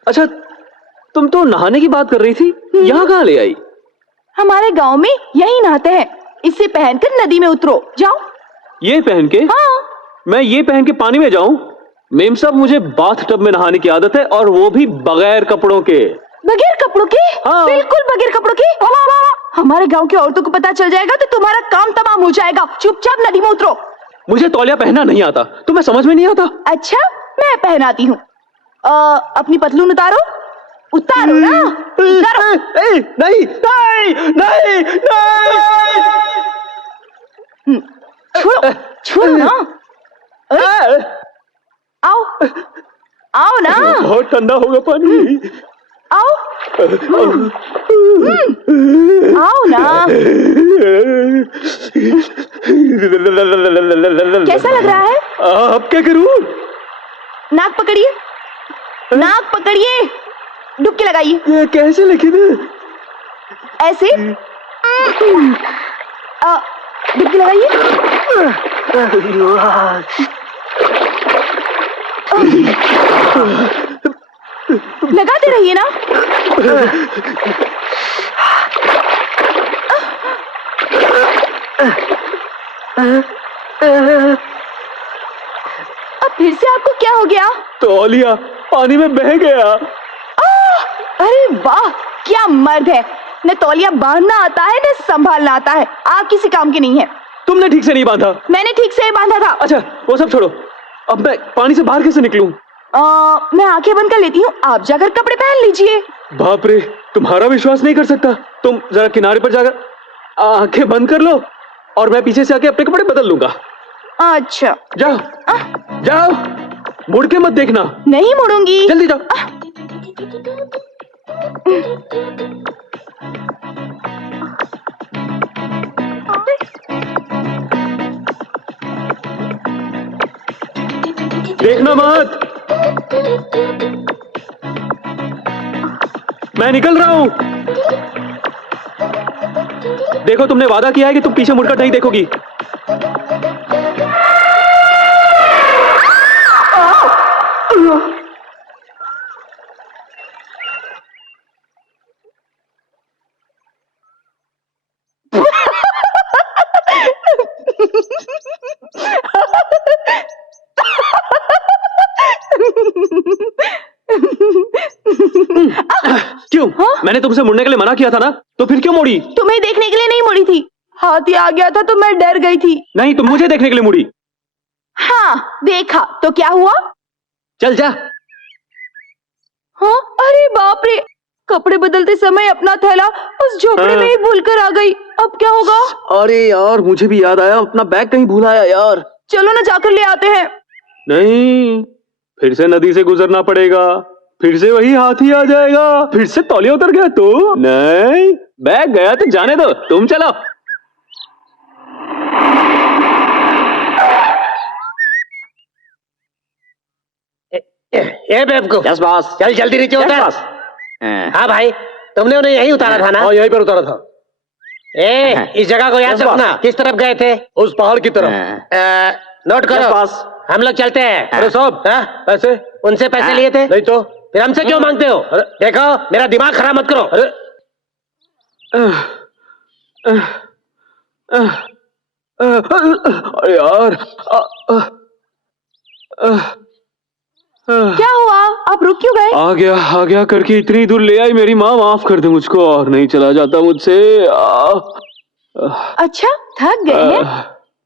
अच्छा, तुम तो नहाने की बात कर रही थी, यहाँ कहाँ ले आई? हमारे गांव में यही नहाते हैं, इसे पहनकर नदी में उतरो, जाओ। ये पहन के? हाँ। मैं ये पहन के पानी में जाऊं? मेम साहब, मुझे बाथ टब में नहाने की आदत है, और वो भी बगैर कपड़ों के। बगैर कपड़ों के? हाँ। बिल्कुल बगैर कपड़ों के। हमारे गांव की औरतों को पता चल जाएगा तो तुम्हारा काम तमाम हो जाएगा। चुपचाप नदी में उतरो। मुझे तौलिया पहनना नहीं आता, तुम्हें समझ में नहीं आता? अच्छा, मैं पहनाती हूँ। अपनी पतलून उतारो। उतारो ना, उतारो। नहीं नहीं नहीं नहीं। छोड़ो छोड़ो ना। आओ आओ ना। बहुत ठंडा होगा पानी। आओ। आओ ना। कैसा लग रहा है? अब क्या करूं? नाक पकड़िए, नाक पकड़िए, डुबकी लगाइए। ये कैसे लेकिन? ऐसे डुबकी लगाइए। लगाते रहिए ना। अब फिर से आपको क्या हो गया? तौलिया पानी में बह गया। अरे वाह, क्या मर्द है। न तौलिया बांधना आता है न संभालना आता है। आप किसी काम के नहीं है। तुमने ठीक से नहीं बांधा। मैंने ठीक से ही बांधा था। अच्छा वो सब छोड़ो, अब मैं पानी से बाहर कैसे निकलूं? मैं आंखें बंद कर लेती हूँ, आप जाकर कपड़े पहन लीजिए। बाप रे, तुम्हारा विश्वास नहीं कर सकता। तुम जरा किनारे पर जाकर आंखें बंद कर लो, और मैं पीछे से आके अपने कपड़े बदल लूंगा। अच्छा जाओ जाओ, मुड़ के मत देखना। नहीं मुड़ूंगी। जल्दी जाओ। देखना मत, मैं निकल रहा हूं। देखो, तुमने वादा किया है कि तुम पीछे मुड़कर नहीं देखोगी। क्यों? मैंने तुमसे मुड़ने के लिए मना किया था ना, तो फिर क्यों मुड़ी? तुम्हें देखने के लिए नहीं मुड़ी थी, हाथी आ गया था तो मैं डर गई थी। नहीं, तुम मुझे देखने के लिए मुड़ी। हाँ देखा तो क्या हुआ? चल जा। हाँ, अरे बाप रे, कपड़े बदलते समय अपना थैला उस झोपड़े में ही भूलकर आ गई। अब क्या होगा? अरे यार, मुझे भी याद आया, अपना बैग कहीं भूल आया यार। चलो ना जाकर ले आते हैं। नहीं, फिर से नदी से गुजरना पड़ेगा, फिर से वही हाथी आ जाएगा, फिर से तौलिया उतर गया तो। नहीं, बैग गया तो जाने दो, तुम चलो। ए बेवकूफ, यस बॉस। चल जल्दी नीचे यस उतर। बॉस। हाँ भाई, तुमने उन्हें यहीं उतारा था ना? हाँ, यहीं पर उतारा था। इस जगह को याद Yes, boss. रखना। किस तरफ गए थे? उस पहाड़ की तरफ। नोट Yes, करो। boss. हम लोग चलते हैं। अरे साहब, हाँ? पैसे उनसे पैसे हाँ। लिए थे? नहीं तो। फिर हमसे क्यों मांगते हो? देखो, मेरा दिमाग खराब मत करो। अरे अरे यार, क्या हुआ? आप रुक क्यों गए? आ गया करके इतनी दूर ले आई। मेरी माँ, माफ कर दे मुझको, और नहीं चला जाता मुझसे। अच्छा, थक गए हैं?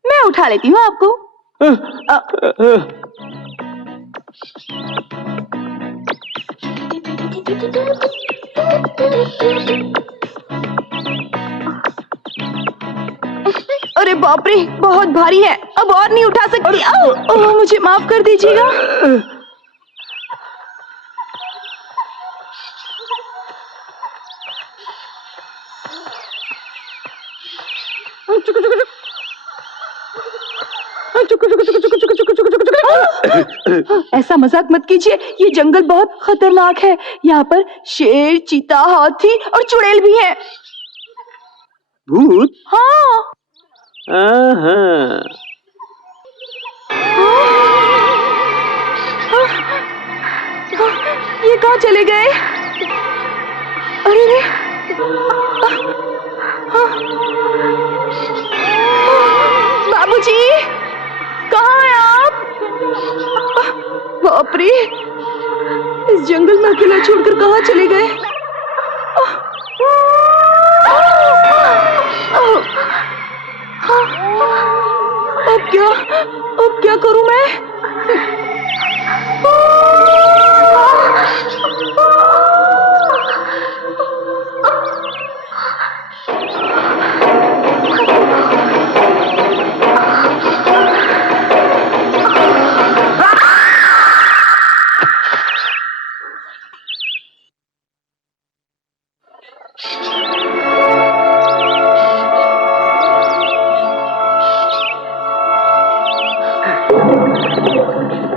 मैं उठा लेती हूँ आपको। अरे बाप रे, बहुत भारी है, अब और नहीं उठा सकती। मुझे माफ कर दीजिएगा। ऐसा मजाक मत कीजिए, ये जंगल बहुत खतरनाक है। यहाँ पर शेर, चीता, हाथी और चुड़ैल भी है। भूत? हाँ। हाँ। ये कहाँ चले गए? अरे रे, बाबूजी, कहाँ हैं आप? बाप रे, इस जंगल में अकेला छोड़कर कहाँ चले गए? अब क्या करूं मैं?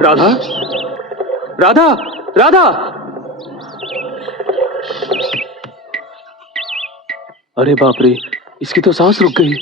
राधा, राधा, राधा! अरे बाप रे, इसकी तो सांस रुक गई।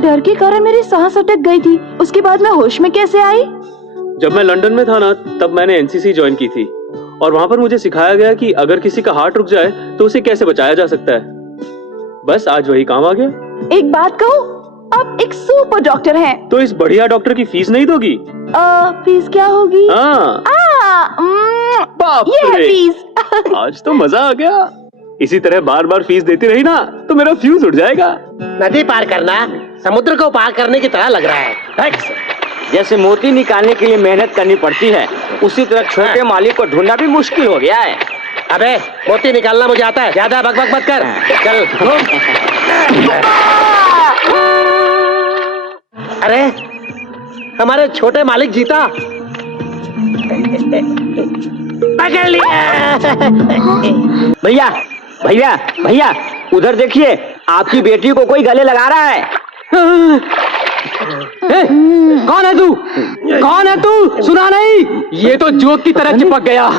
डर के कारण मेरी सांस अटक गई थी। उसके बाद मैं होश में कैसे आई? जब मैं लंदन में था ना, तब मैंने एनसीसी ज्वाइन की थी और वहां पर मुझे सिखाया गया कि अगर किसी का हार्ट रुक जाए तो उसे कैसे बचाया जा सकता है। बस आज वही काम आ गया। एक बात कहूँ, आप एक सुपर डॉक्टर हैं। तो इस बढ़िया डॉक्टर की फीस नहीं दोगी? फीस क्या होगी? हाँ। बाप ये है रे। फीस। आज तो मजा आ गया। इसी तरह बार बार फीस देती रही ना तो मेरा फ्यूज उड़ जाएगा। नदी पार करना समुद्र को पार करने की तरह लग रहा है। जैसे मोती निकालने के लिए मेहनत करनी पड़ती है, उसी तरह छोटे मालिक को ढूंढना भी मुश्किल हो गया है। अबे मोती निकालना मुझे आता है, ज्यादा बकबक मत कर। चल अरे हमारे छोटे मालिक जीता, पकड़ लिया। भैया भैया भैया, उधर देखिए, आपकी बेटी को कोई गले लगा रहा है। कौन है तू? कौन है तू? सुना नहीं? ये तो जोक की तरह चिपक गया।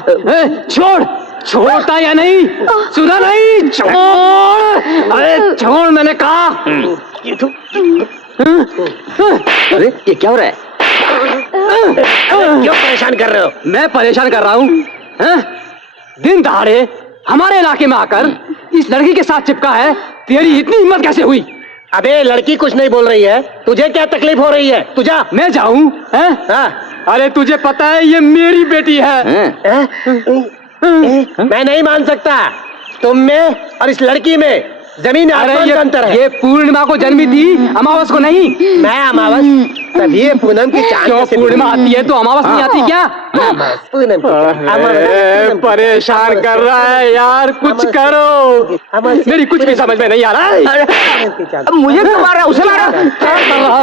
छोड़, छोड़ता या नहीं? सुना नहीं? छोड़, अरे छोड़, मैंने कहा। अरे ये क्या हो रहा है? क्यों परेशान कर रहे हो? मैं परेशान कर रहा हूँ? दिन दहाड़े हमारे इलाके में आकर इस लड़की के साथ चिपका है। तेरी इतनी हिम्मत कैसे हुई? अबे लड़की कुछ नहीं बोल रही है, तुझे क्या तकलीफ हो रही है? तू जा। मैं जाऊं? अरे तुझे पता है ये मेरी बेटी है। मैं नहीं मान सकता। तुम में और इस लड़की में जमीन आसमान का अंतर है। ये पूर्णिमा को जन्मी थी, अमावस को नहीं। मैं अमावस, तब ये पूनम की चांद। क्यों पूर्णिमा आती है तो अमावस नहीं आती क्या? पूनम की परेशान कर रहा है यार, कुछ करो। मेरी कुछ भी समझ में नहीं आ रहा है। मुझे क्यों मार रहा है? उसे मारा। क्या कर रहा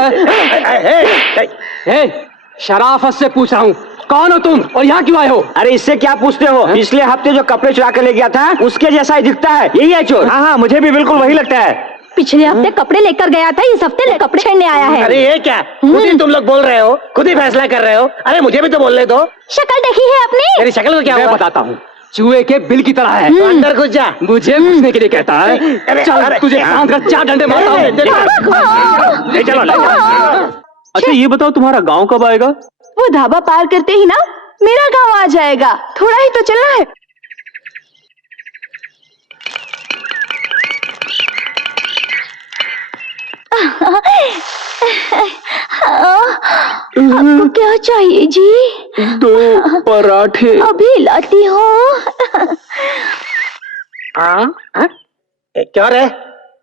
है? शराफत से पूछ रहा हूँ, कौन हो तुम और यहाँ क्यों आए हो? अरे इससे क्या पूछते हो? पिछले हफ्ते जो कपड़े चुरा के ले गया था, उसके जैसा ही दिखता है। यही है चोर। हाँ, मुझे भी बिल्कुल वही लगता है। पिछले हफ्ते कपड़े लेकर गया था, इस हफ्ते कपड़े छेड़ने आया है। अरे ये क्या, खुद ही तुम लोग बोल रहे हो, खुद ही फैसला कर रहे हो। अरे मुझे भी तो बोलने दो। शक्ल देखी है अपनी? मेरी शक्ल को क्या मैं हुआ? बताता हूँ, चूहे के बिल की तरह है। तो अंदर घुस जा। मुझे घुसने के लिए कहता है। चल तुझे बांध कर 4 डंडे मारता हूँ। अच्छा ये बताओ, तुम्हारा गांव कब आएगा? वो ढाबा पार करते ही ना मेरा गांव आ जाएगा, थोड़ा ही तो चलना है। आपको क्या चाहिए जी? 2 पराठे। अभी लाती हूँ। क्या रे,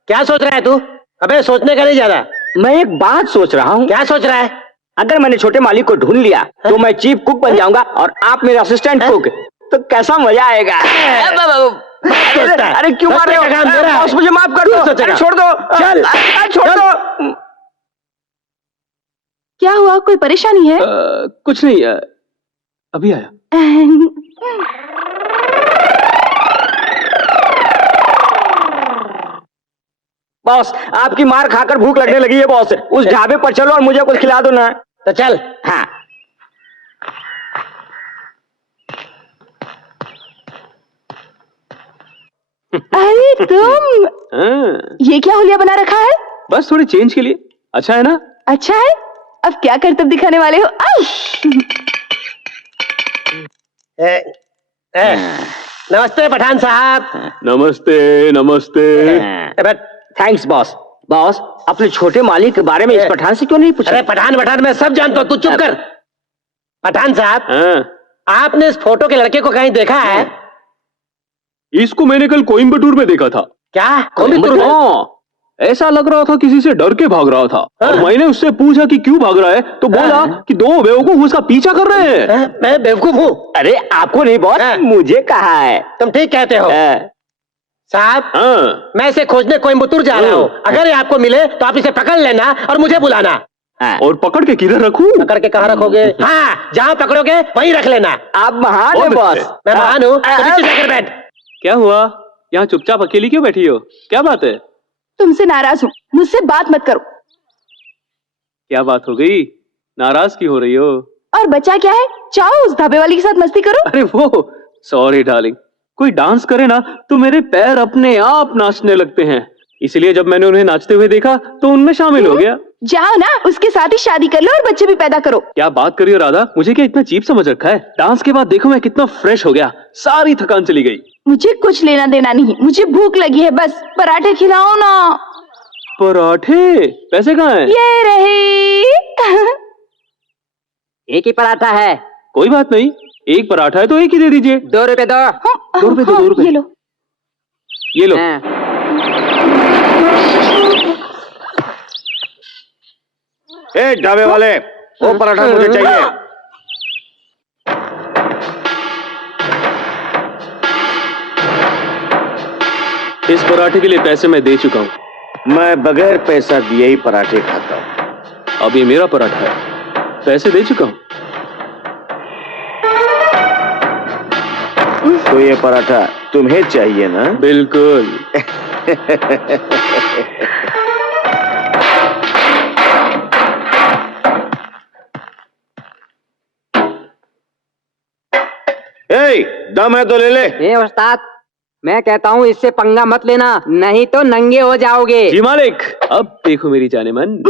क्या सोच रहा है तू? अबे सोचने का नहीं ज्यादा। मैं एक बात सोच रहा हूँ। क्या सोच रहा है? अगर मैंने छोटे मालिक को ढूंढ लिया तो मैं चीफ कुक बन जाऊंगा और आप मेरे असिस्टेंट कुक, तो कैसा मजा आएगा। अरे क्यों मार रहे हो? बॉस मुझे माफ कर दो। अरे छोड़ दो, चल छोड़ दो। क्या हुआ, कोई परेशानी है? कुछ नहीं, अभी आया। बॉस आपकी मार खाकर भूख लगने लगी है बॉस, उस ढाबे पर चलो और मुझे कुछ खिला दो ना। तो चल। हाँ। अरे तुम, हाँ, ये क्या हुलिया बना रखा है? बस थोड़ी चेंज के लिए। अच्छा है ना? अच्छा है, अब क्या करतब दिखाने वाले हो? नमस्ते पठान साहब। नमस्ते नमस्ते। Thanks boss. बॉस अपने छोटे मालिक के बारे में इस पठान से क्यों नहीं पूछा? अरे पठान मैं सब जानता हूँ, तू चुप कर। पठान साहब, हाँ, आपने इस फोटो के लड़के को कहीं देखा है? इसको मैंने कल कोयम्बटूर में देखा था। क्या कोयम्बटूर में? हाँ, ऐसा लग रहा था किसी से डर के भाग रहा था। और मैंने उससे पूछा कि क्यों भाग रहा है, तो बोला कि 2 बेवकूफ उसका पीछा कर रहे हैं। मैं बेवकूफ हूँ? अरे आपको नहीं बॉस, मुझे कहा है। तुम ठीक कहते हो साहब। हाँ, मैं इसे खोजने कोयम्बटूर जा रहा हूँ। अगर ये आपको मिले तो आप इसे पकड़ लेना और मुझे बुलाना। और पकड़ के किधर रखूं? पकड़ के कहाँ रखोगे? हाँ, जहाँ पकड़ोगे वहीं रख लेना। आप महान है बॉस। मैं महान हूँ, तो नीचे जाकर बैठ। क्या हुआ? यहाँ चुपचाप अकेली क्यों बैठी हो? क्या बात है? तुमसे नाराज हूँ, मुझसे बात मत करो। क्या बात हो गई? नाराज क्यों हो रही हो? और बचा क्या है, चाहो उस ढाबे वाली के साथ मस्ती करो। अरे वो, सॉरी डार्लिंग, कोई डांस करे ना तो मेरे पैर अपने आप नाचने लगते हैं, इसलिए जब मैंने उन्हें नाचते हुए देखा तो उनमें शामिल हो गया। जाओ ना, उसके साथ ही शादी कर लो और बच्चे भी पैदा करो। क्या बात कर रही हो राधा? मुझे क्या इतना चीप समझ रखा है? डांस के बाद देखो मैं कितना फ्रेश हो गया, सारी थकान चली गई। मुझे कुछ लेना देना नहीं, मुझे भूख लगी है, बस पराठे खिलाओ ना। पराठे? पैसे कहाँ हैं? ये रहे। एक ही पराठा है। कोई बात नहीं, एक पराठा है तो एक ही दे दीजिए। 2 रुपए दो। 2 रुपए दो, 2 रुपए। ये लो। ये लो। ए ढाबे वाले, वो पराठा मुझे चाहिए। इस पराठे के लिए पैसे मैं दे चुका हूँ। मैं बगैर पैसा दिए ही पराठे खाता हूँ। अब ये मेरा पराठा है, पैसे दे चुका हूँ। तो ये पराठा तुम्हें चाहिए ना? बिल्कुल। दम है तो ले ले। ए उस्ताद, मैं कहता हूँ इससे पंगा मत लेना, नहीं तो नंगे हो जाओगे। जी मालिक, अब देखो मेरी जाने मन।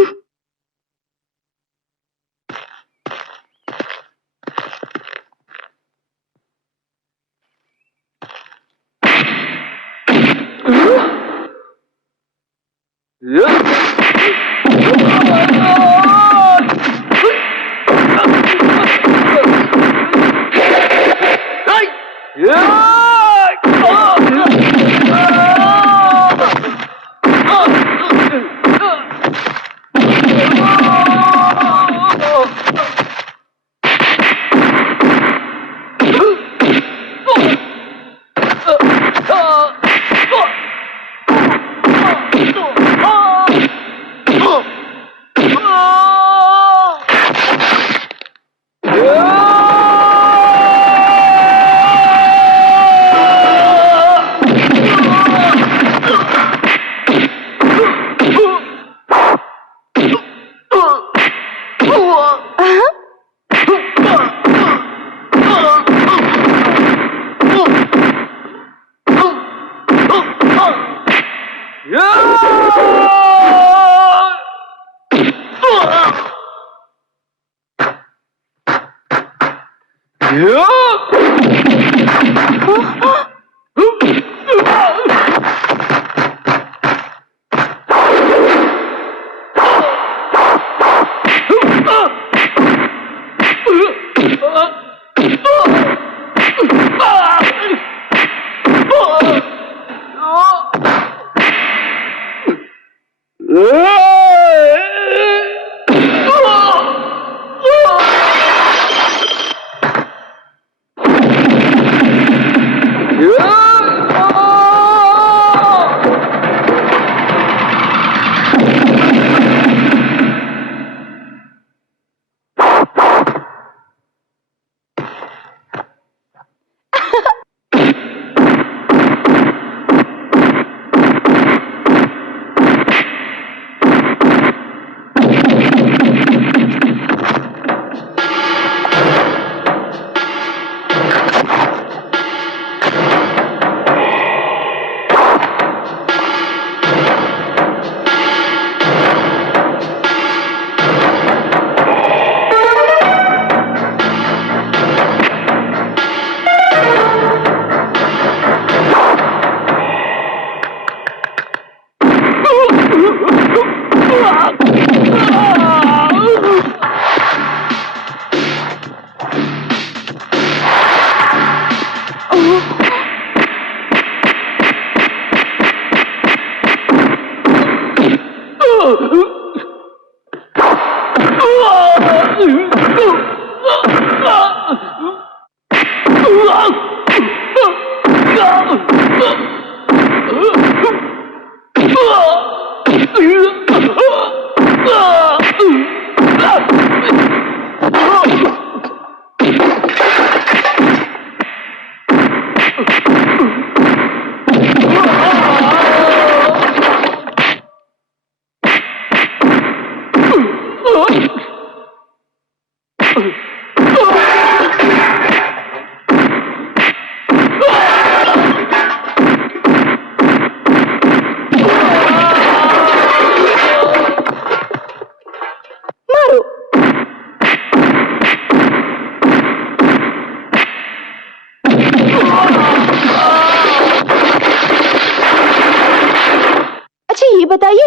बताइए,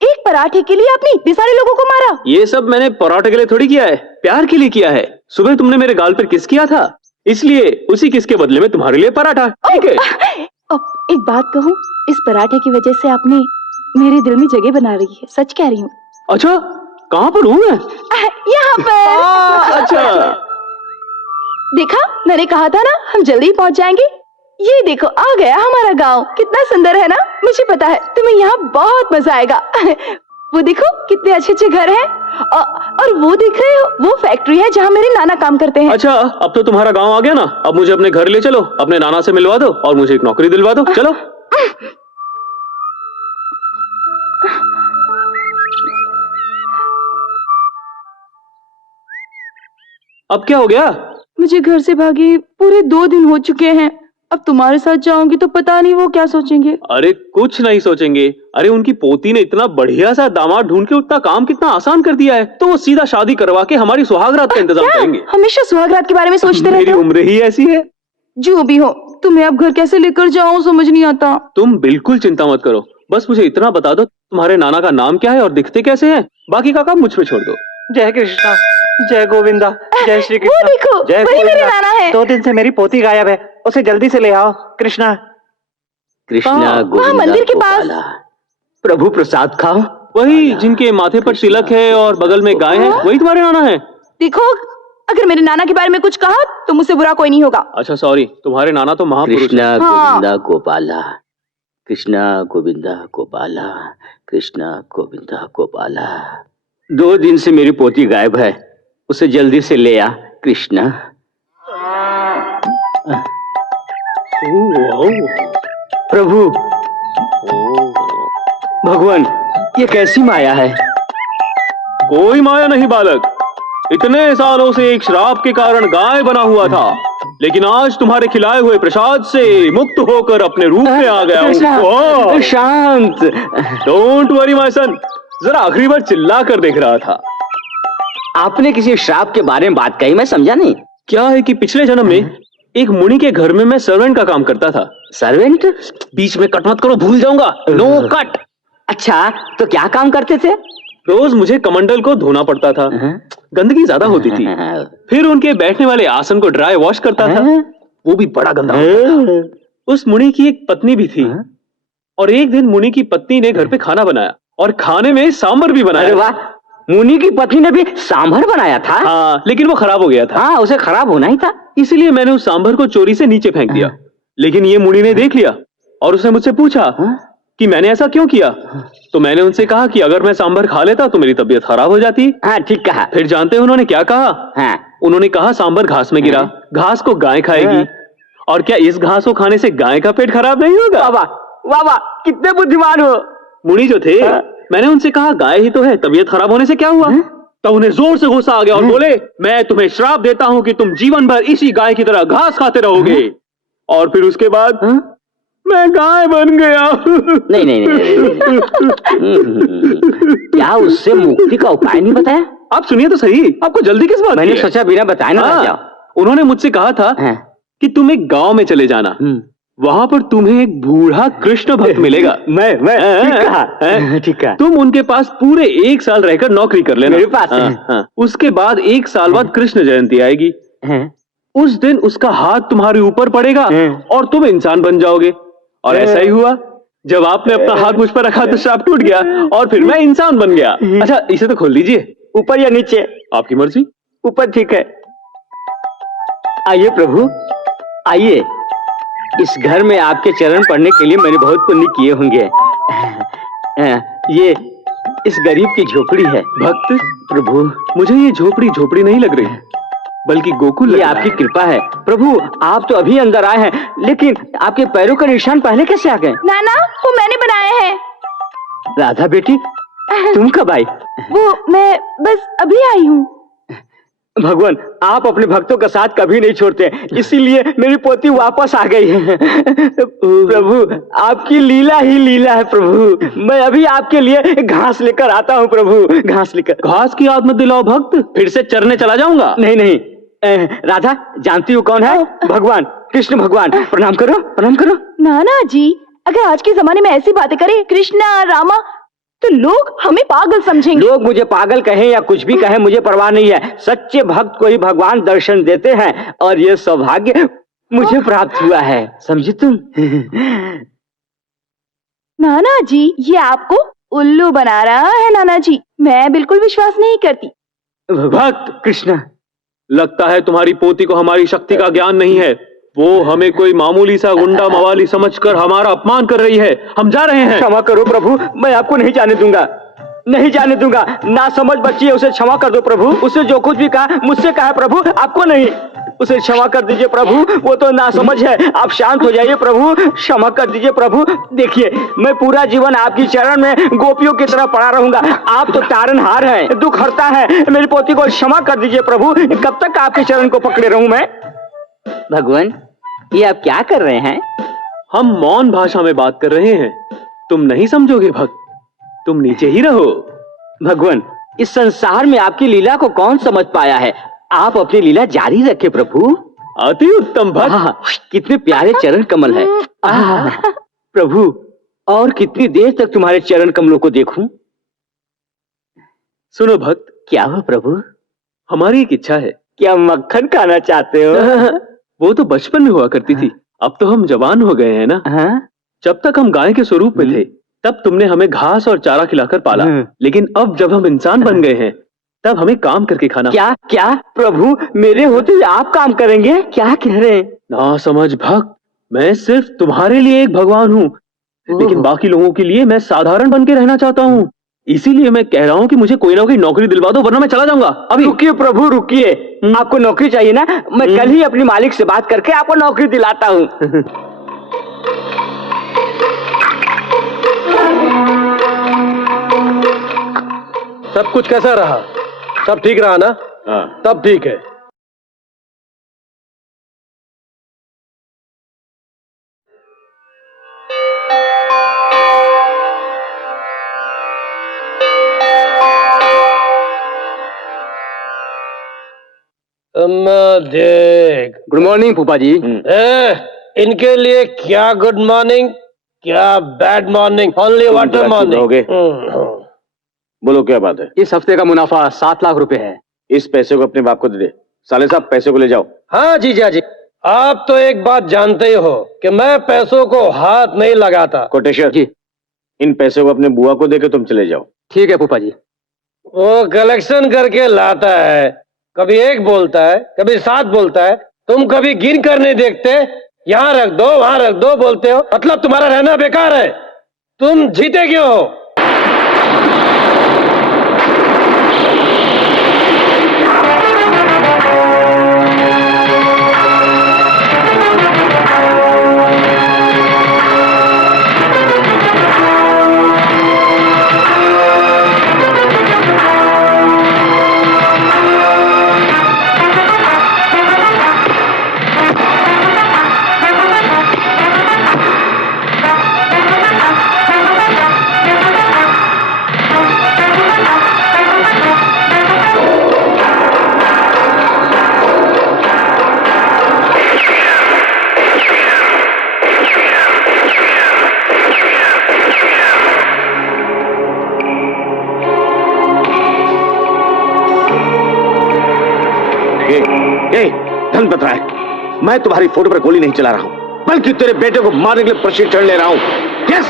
एक पराठे के लिए आपने इतने सारे लोगों को मारा? ये सब मैंने पराठे के लिए थोड़ी किया है, प्यार के लिए किया है। सुबह तुमने मेरे गाल पर किस किया था, इसलिए उसी किस के बदले में तुम्हारे लिए पराठा। ठीक है। एक बात कहूँ, इस पराठे की वजह से आपने मेरे दिल में जगह बना रही है, सच कह रही हूँ। अच्छा, कहाँ पर हूँ मैं? यहाँ पर। अच्छा, देखा, मैंने कहा था ना, हम जल्दी ही पहुँच जाएंगे। ये देखो, आ गया हमारा गांव। कितना सुंदर है ना? मुझे पता है तुम्हें यहाँ बहुत मजा आएगा। वो देखो कितने अच्छे अच्छे घर हैं, और वो देख रहे हो, वो फैक्ट्री है जहाँ मेरे नाना काम करते हैं। अच्छा, अब तो तुम्हारा गांव आ गया ना। अब मुझे अपने घर ले चलो, अपने नाना से मिलवा दो और मुझे एक नौकरी दिलवा दो। चलो। अब क्या हो गया? मुझे घर से भागे पूरे 2 दिन हो चुके हैं। अब तुम्हारे साथ जाऊंगी तो पता नहीं वो क्या सोचेंगे। अरे कुछ नहीं सोचेंगे। अरे उनकी पोती ने इतना बढ़िया सा दामाद ढूंढ के उतना काम कितना आसान कर दिया है, तो वो सीधा शादी करवा के हमारी सुहागरात का इंतजाम करेंगे। हमेशा सुहागरात के बारे में सोचते रहते मेरी हो। उम्र ही ऐसी है। जो भी हो, तुम्हें अब घर कैसे लेकर जाऊं समझ नहीं आता। तुम बिल्कुल चिंता मत करो, बस मुझे इतना बता दो तुम्हारे नाना का नाम क्या है और दिखते कैसे हैं। बाकी का काम मुझ पे छोड़ दो। जय कृष्णा, जय गोविंदा, जय श्री कृष्ण। वो देखो, जय वही मेरे नाना है। 2 दिन से मेरी पोती गायब है, उसे जल्दी से ले आओ। कृष्णा, कृष्णा वहाँ गोविंदा मंदिर के पास। गोपाला, प्रभु प्रसाद खाओ। वही जिनके माथे पर तिलक है और बगल में गाय है, वही तुम्हारे नाना है। देखो, अगर मेरे नाना के बारे में कुछ कहा तो मुझसे बुरा कोई नहीं होगा। अच्छा सॉरी, तुम्हारे नाना तो महापुरुष कृष्णा हैं। गोविंदा गोपाला, कृष्णा गोविंदा गोपाला, कृष्णा गोविंदा गोपाला। 2 दिन से मेरी पोती गायब है, उसे जल्दी से ले आ कृष्णा। प्रभु, भगवान, ये कैसी माया है? कोई माया नहीं बालक, इतने सालों से एक श्राप के कारण गाय बना हुआ था, लेकिन आज तुम्हारे खिलाए हुए प्रसाद से मुक्त होकर अपने रूप में आ गया हूँ। शांत। डोंट वरी माय सन, जरा आखिरी बार चिल्ला कर देख रहा था। आपने किसी श्राप के बारे में बात कही, मैं समझा नहीं। क्या है कि पिछले जन्म में एक मुनि के घर में मैं सर्वेंट का काम करता था। सर्वेंट? बीच में कट मत करो, भूल जाऊंगा। No cut. अच्छा, तो क्या काम करते थे? रोज मुझे कमंडल को धोना पड़ता था, गंदगी ज्यादा होती थी। फिर उनके बैठने वाले आसन को ड्राई वॉश करता था, वो भी बड़ा गंदा होता था। उस मुनि की एक पत्नी भी थी, और एक दिन मुनि की पत्नी ने घर पे खाना बनाया और खाने में सांभर भी बनाया। अरे वाह, मुनि की पत्नी ने भी सांभर बनाया था? हाँ, लेकिन वो खराब हो गया था। हाँ, उसे खराब होना ही था। इसलिए मैंने उस सांभर को चोरी से नीचे फेंक दिया। लेकिन ये मुनि ने देख लिया और उसने मुझसे पूछा कि मैंने ऐसा क्यों किया। तो मैंने उनसे कहा कि अगर मैं सांभर खा लेता तो मेरी तबीयत खराब हो जाती। हाँ, ठीक कहा। फिर जानते हैं उन्होंने क्या कहा? हाँ। उन्होंने कहा सांभर घास में गिरा, घास को गाय खाएगी, और क्या इस घास को खाने से गाय का पेट खराब नहीं होगा? वाह वाह वाह, कितने बुद्धिमान हो। मुनि जो थे, मैंने उनसे कहा गाय ही तो है, तबीयत खराब होने से क्या हुआ? तो उन्हें जोर से गुस्सा आ गया और बोले, मैं तुम्हें श्राप देता हूं कि तुम जीवन भर इसी गाय की तरह घास खाते रहोगे। और फिर उसके बाद मैं गाय बन गया। नहीं नहीं, नहीं, क्या उससे मुक्ति का उपाय नहीं बताया? आप सुनिए तो सही, आपको जल्दी किस बात? मैंने सोचा बिना बताए ना जाओ। उन्होंने मुझसे कहा था कि तुम एक गांव में चले जाना, वहां पर तुम्हें एक बूढ़ा कृष्ण भक्त मिलेगा। मैं ठीक है। तुम उनके पास पूरे 1 साल रहकर नौकरी कर लेना। मेरे पास है। उसके बाद 1 साल बाद कृष्ण जयंती आएगी। उस दिन उसका हाथ तुम्हारे ऊपर पड़ेगा और तुम इंसान बन जाओगे। और ऐसा ही हुआ, जब आपने अपना हाथ मुझ पर रखा तो श्राप टूट गया और फिर मैं इंसान बन गया। अच्छा, इसे तो खोल दीजिए। ऊपर या नीचे? आपकी मर्जी। ऊपर ठीक है। आइए प्रभु, आइए। इस घर में आपके चरण पढ़ने के लिए मैंने बहुत पुण्य किए होंगे। ये इस गरीब की झोपड़ी है। भक्त प्रभु, मुझे ये झोपड़ी नहीं लग रही, बल्कि गोकुल। ये आपकी कृपा है प्रभु। आप तो अभी अंदर आए हैं, लेकिन आपके पैरों का निशान पहले कैसे आ गए? नाना, वो मैंने बनाए हैं। राधा बेटी, तुम कब आई? वो मैं बस अभी आई हूँ। भगवान, आप अपने भक्तों का साथ कभी नहीं छोड़ते, इसीलिए मेरी पोती वापस आ गई है। प्रभु, आपकी लीला ही लीला है प्रभु। मैं अभी आपके लिए घास लेकर आता हूँ प्रभु, घास लेकर। घास की याद मत दिलाओ भक्त, फिर से चरने चला जाऊंगा। नहीं नहीं, राधा जानती हो कौन है? भगवान कृष्ण भगवान। प्रणाम करो, प्रणाम करो। नाना जी, अगर आज के जमाने में ऐसी बातें करें कृष्णा रामा, तो लोग हमें पागल समझेंगे। लोग मुझे पागल कहें या कुछ भी कहें, मुझे परवाह नहीं है। सच्चे भक्त को ही भगवान दर्शन देते हैं, और ये सौभाग्य मुझे प्राप्त हुआ है, समझी तुम? नाना जी, ये आपको उल्लू बना रहा है। नाना जी, मैं बिल्कुल विश्वास नहीं करती। भक्त कृष्ण, लगता है तुम्हारी पोती को हमारी शक्ति का ज्ञान नहीं है। वो हमें कोई मामूली सा गुंडा मवाली समझकर हमारा अपमान कर रही है। हम जा रहे हैं। क्षमा करो प्रभु, मैं आपको नहीं जाने दूंगा, नहीं जाने दूंगा। ना समझ बच्ची है, उसे क्षमा कर दो प्रभु। उससे जो कुछ भी कहा मुझसे कहा प्रभु, आपको नहीं। उसे क्षमा कर दीजिए प्रभु, वो तो ना समझ है। आप शांत हो जाइए प्रभु, क्षमा कर दीजिए प्रभु। देखिए, मैं पूरा जीवन आपकी चरण में गोपियों की तरह पड़ा रहूंगा। आप तो तारनहार हैं, दुख हरता है। मेरी पोती को क्षमा कर दीजिए प्रभु। कब तक आपके चरण को पकड़े रहूं मैं? भगवान, ये आप क्या कर रहे हैं? हम मौन भाषा में बात कर रहे हैं। तुम नहीं समझोगे भक्त, तुम नीचे ही रहो। भगवान, इस संसार में आपकी लीला को कौन समझ पाया है? आप अपनी लीला जारी रखे प्रभु। अति उत्तम भक्त। कितने प्यारे चरण कमल है। प्रभु, और कितनी देर तक तुम्हारे चरण कमलों को देखूं? सुनो भक्त। क्या हो प्रभु? हमारी एक इच्छा है। क्या मक्खन खाना चाहते हो? वो तो बचपन में हुआ करती थी, अब तो हम जवान हो गए हैं ना। जब तक हम गाय के स्वरूप में थे, तब तुमने हमें घास और चारा खिलाकर पाला। लेकिन अब जब हम इंसान बन गए हैं, तब हमें काम करके खाना। क्या क्या प्रभु, मेरे होते हुए आप काम करेंगे? क्या कह रहे हैं? ना समझ भक्त, मैं सिर्फ तुम्हारे लिए एक भगवान हूँ, लेकिन बाकी लोगों के लिए मैं साधारण बन के रहना चाहता हूँ। इसीलिए मैं कह रहा हूँ कि मुझे कोई ना कोई नौकरी दिलवा दो, वरना मैं चला जाऊंगा। अभी रुकिए प्रभु, रुकिए। आपको नौकरी चाहिए ना? मैं कल ही अपनी मालिक से बात करके आपको नौकरी दिलाता हूँ। सब कुछ कैसा रहा? सब ठीक रहा ना? हाँ। तब ठीक है। देख गुड मॉर्निंग फूफा जी। इनके लिए क्या गुड मॉर्निंग, क्या bad morning, only water morning. बोलो क्या बात है? इस हफ्ते का मुनाफा 7 लाख रुपए है। इस पैसे को अपने बाप को दे दे। साले साहब पैसे को ले जाओ। हाँ जीजा जी, आप तो एक बात जानते ही हो कि मैं पैसों को हाथ नहीं लगाता। कोटेश्वर जी। इन पैसों को अपने बुआ को देके तुम चले जाओ। ठीक है फूफा जी। वो कलेक्शन करके लाता है, कभी 1 बोलता है, कभी 7 बोलता है। तुम कभी गिन कर नहीं देखते, यहाँ रख दो वहां रख दो बोलते हो। मतलब तुम्हारा रहना बेकार है। तुम जीते क्यों हो? धन पत रहा है, मैं तुम्हारी फोटो पर गोली नहीं चला रहा हूं, बल्कि तेरे बेटे को मारने के लिए प्रशिक्षण ले रहा हूं। यस,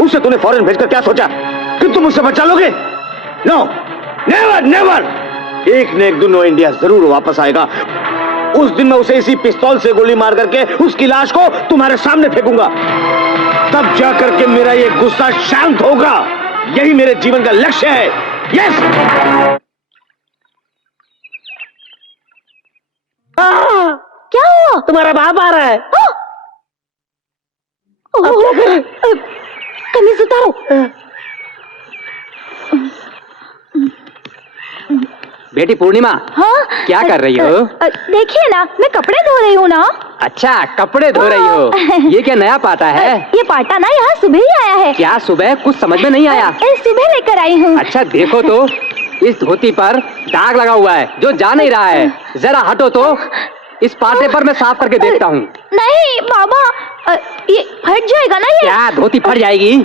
उसे तूने फॉरेन भेजकर क्या सोचा कि तुम उससे बचा लोगे? No, never never. एक न एक दिन वो इंडिया जरूर वापस आएगा। उस दिन मैं उसे इसी पिस्तौल से गोली मार करके उसकी लाश को तुम्हारे सामने फेंकूंगा। तब जाकर के मेरा ये गुस्सा शांत होगा। यही मेरे जीवन का लक्ष्य है। यस। क्या हुआ? तुम्हारा बाप आ रहा है। कमीज उतारो। बेटी पूर्णिमा। हाँ, क्या कर रही हो? देखिए ना, मैं कपड़े धो रही हूँ ना। अच्छा, कपड़े धो रही हो। ये क्या नया पाटा है? ये पाटा ना यहाँ सुबह ही आया है। क्या सुबह? कुछ समझ में नहीं आया। सुबह लेकर आई हूँ। अच्छा देखो तो, इस धोती पर दाग लगा हुआ है जो जा नहीं रहा है। जरा हटो तो, इस पाटे पर मैं साफ करके देखता हूँ। नहीं बाबा, ये फट जाएगा ना। ये क्या धोती फट जाएगी?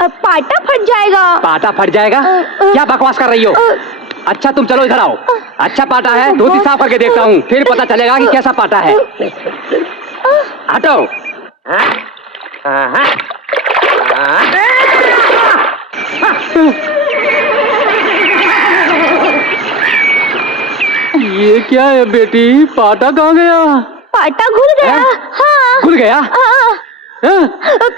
पाटा फट जाएगा। पाटा फट जाएगा? क्या बकवास कर रही हो? अच्छा तुम चलो इधर आओ। अच्छा पाटा है, धोती साफ करके देखता हूँ, फिर पता चलेगा कि कैसा पाटा है। हटो। ये क्या है बेटी? पाटा कहाँ गया? पाटा घुल गया। हाँ। घुल गया? हाँ।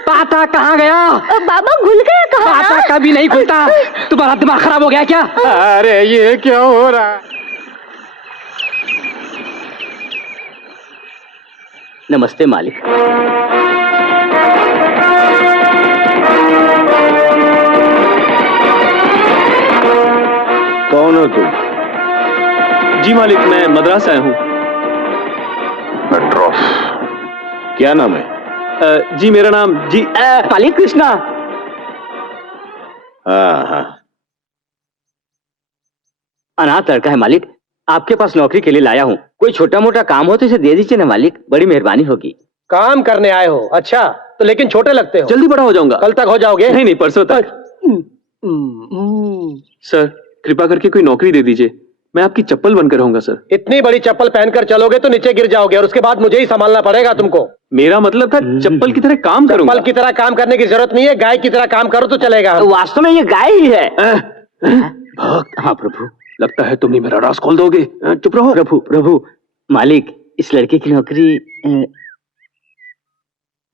पाटा कहाँ गया? बाबा घुल गया कहाँ? पाटा कभी नहीं खुलता। तुम्हारा दिमाग खराब हो गया क्या? अरे ये क्या हो रहा है? नमस्ते मालिक। कौन हो तुम? जी मालिक, मैं मद्रास आया हूँ। मद्रास? क्या नाम है? जी मेरा नाम जी मालिक कृष्णा। हाँ। अनाथ लड़का है मालिक, आपके पास नौकरी के लिए लाया हूँ। कोई छोटा मोटा काम हो तो इसे दे दीजिए ना मालिक, बड़ी मेहरबानी होगी। काम करने आए हो? अच्छा, तो लेकिन छोटे लगते हो। जल्दी बड़ा हो जाऊंगा। कल तक हो जाओगे? नहीं, परसों तक। सर कृपा करके कोई नौकरी दे दीजिए, मैं आपकी चप्पल बनकर रहूंगा सर। इतनी बड़ी चप्पल पहनकर चलोगे तो नीचे गिर जाओगे और उसके बाद मुझे ही संभालना पड़ेगा तुमको। मेरा मतलब था चप्पल की तरह काम करूंगा। चप्पल की तरह काम करने की जरूरत नहीं है, गाय की तरह काम करो तो चलेगा। वास्तव में ये गाय ही है। भक्त। हाँ प्रभु, लगता है तुम ही मेरा राज खोल दोगे। चुप रहो। प्रभु प्रभु, मालिक इस लड़के की नौकरी।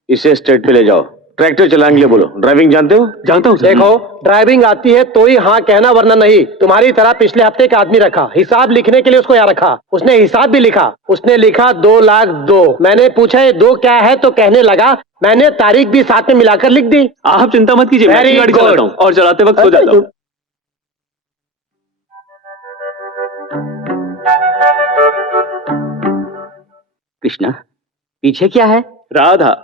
इसे स्टेट पे ले जाओ, ट्रैक्टर चलाने के लिए बोलो। ड्राइविंग जानते हो? जानता हूँ। देखो, ड्राइविंग आती है तो ही हाँ कहना, वरना नहीं। तुम्हारी तरह पिछले हफ्ते का आदमी रखा, हिसाब लिखने के लिए उसको यहाँ रखा। उसने हिसाब भी लिखा। उसने लिखा 2 लाख 2। मैंने पूछा ये 2 क्या है तो कहने लगा, मैंने तारीख भी साथ में मिलाकर लिख दी। आप चिंता मत कीजिए, मैं Very गाड़ी good. चलाता हूँ और चलाते वक्त सो जाता हूँ। कृष्णा, पीछे क्या है? राधा।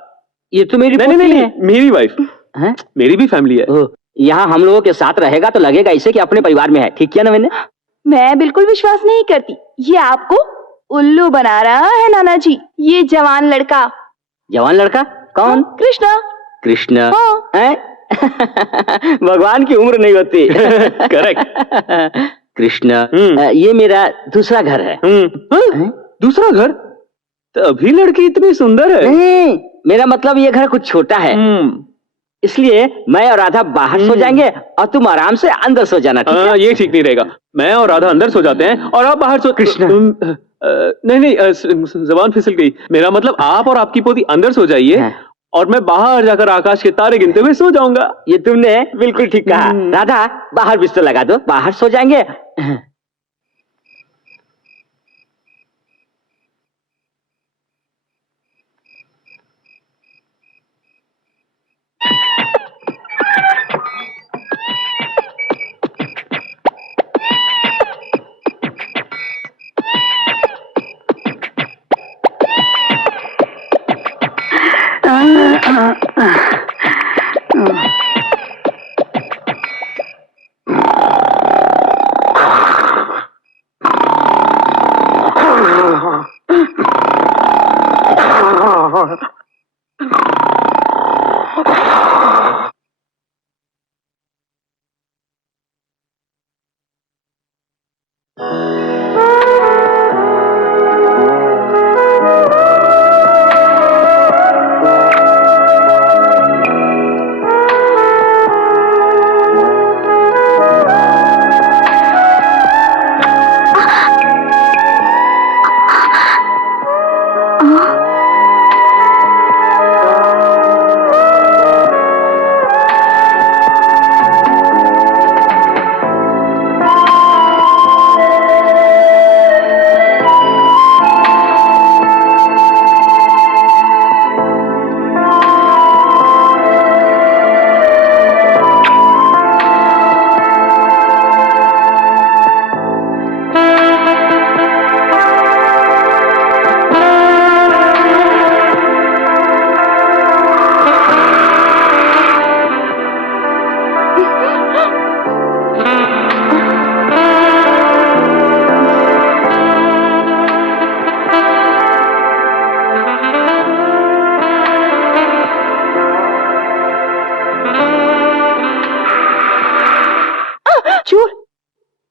ये तो मेरी नहीं, पोती है। मेरी वाइफ हैं? मेरी भी फैमिली है। ओह, यहाँ हम लोगों के साथ रहेगा तो लगेगा इसे कि अपने परिवार में है। ठीक किया ना मैंने? मैं बिल्कुल विश्वास नहीं करती। ये आपको उल्लू बना रहा है नाना जी ये जवान लड़का। जवान लड़का कौन? कृष्णा। कृष्ण हाँ। हैं? भगवान की उम्र नहीं होती। करेक्ट। कृष्ण ये मेरा दूसरा घर है। दूसरा घर? तभी लड़की इतनी सुंदर है। नहीं, मेरा मतलब ये घर कुछ छोटा है, इसलिए मैं और राधा बाहर सो जाएंगे और तुम आराम से अंदर सो जाना। ठीक है? ये ठीक नहीं रहेगा। मैं और राधा अंदर सो जाते हैं और आप बाहर सो। कृष्ण नहीं, जबान फिसल गई। मेरा मतलब आप और आपकी पोती अंदर सो जाइए और मैं बाहर जाकर आकाश के तारे गिनते हुए सो जाऊंगा। ये तुमने बिल्कुल ठीक कहा। राधा बाहर बिस्तर लगा दो, बाहर सो जाएंगे।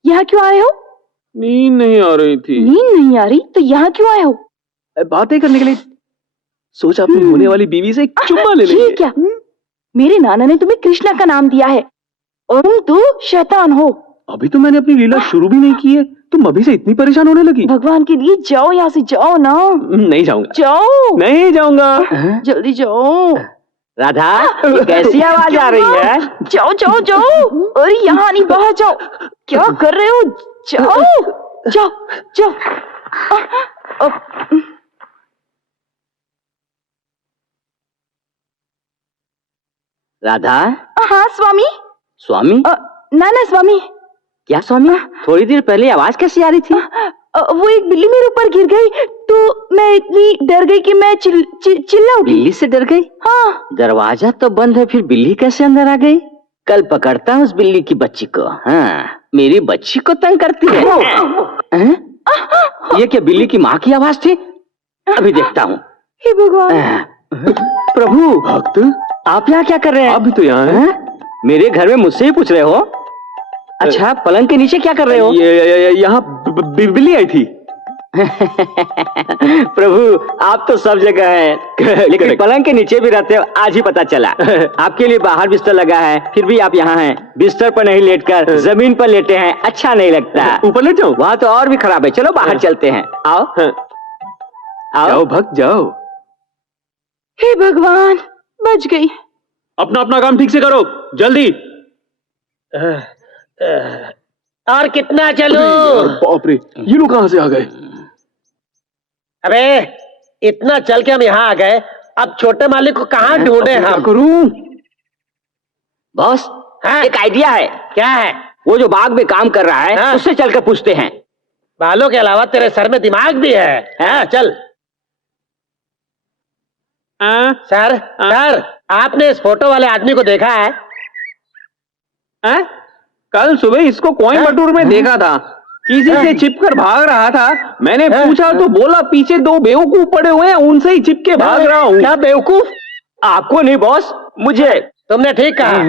यहाँ क्यों आए हो? नींद नहीं आ रही थी। नींद नहीं आ रही तो यहाँ क्यों आए हो? बातें करने के लिए। सोचा अपनी होने वाली बीवी से एक चुम्मा ले लेंगे। ये क्या? मेरे नाना ने तुम्हें कृष्णा का नाम दिया है और तुम शैतान हो। अभी तो मैंने अपनी लीला शुरू भी नहीं की है, तुम अभी से इतनी परेशान होने लगी। भगवान के लिए जाओ, यहाँ से जाओ ना। नहीं जाऊंगा। जाओ। नहीं जाऊंगा। जल्दी जाओ। राधा ये कैसी आवाज आ रही है? जाओ जाओ जाओ। अरे यहाँ नहीं, बाहर जाओ। क्या कर रहे हो? जाओ जाओ जाओ। राधा। हाँ स्वामी। स्वामी? नाना स्वामी। क्या स्वामी? थोड़ी देर पहले आवाज कैसी आ रही थी? वो एक बिल्ली मेरे ऊपर गिर गई तो मैं इतनी डर गई कि मैं चिल्ला उठी। बिल्ली से डर गई? हाँ। दरवाजा तो बंद है, फिर बिल्ली कैसे अंदर आ गई? कल पकड़ता हूँ उस बिल्ली की बच्ची को। हाँ, मेरी बच्ची को तंग करती है। ये क्या बिल्ली की माँ की आवाज थी? अभी देखता हूँ। हे भगवान। प्रभु भक्त, आप यहाँ क्या कर रहे हैं? आप भी तो यहाँ हैं? मेरे घर में मुझसे ही पूछ रहे हो? अच्छा, पलंग के नीचे क्या कर रहे हो? यहाँ बिल्ली आई थी। प्रभु आप तो सब जगह हैं, लेकिन पलंग के नीचे भी रहते हो, आज ही पता चला। आपके लिए बाहर बिस्तर लगा है, फिर भी आप यहाँ हैं। बिस्तर पर नहीं लेटकर जमीन पर लेटे हैं, अच्छा नहीं लगता। ऊपर लेट जाओ? वहाँ तो और भी खराब है। चलो बाहर चलते हैं। आओ आओ। जाओ भक्त जाओ। हे भगवान, बच गई। अपना अपना काम ठीक से करो, जल्दी। और कितना चलूं? बाप रे, ये लोग कहाँ से आ गए? अबे इतना चल के हम यहाँ आ गए, अब छोटे मालिक को कहाँ ढूंढे हम? क्या करूं? बॉस हाँ? एक आइडिया है। क्या है? वो जो बाग में काम कर रहा है, हाँ? उससे चलकर पूछते हैं। बालों के अलावा तेरे सर में दिमाग भी है? हाँ, चल। सर, सर, आपने इस फोटो वाले आदमी को देखा है? कल सुबह इसको कोयंबटूर में देखा था। किसी से चिपकर भाग रहा था। मैंने पूछा तो बोला पीछे दो बेवकूफ पड़े हुए हैं, उनसे ही चिपके भाग रहा हूँ। क्या बेवकूफ? आपको नहीं बॉस, मुझे। तुमने ठीक कहा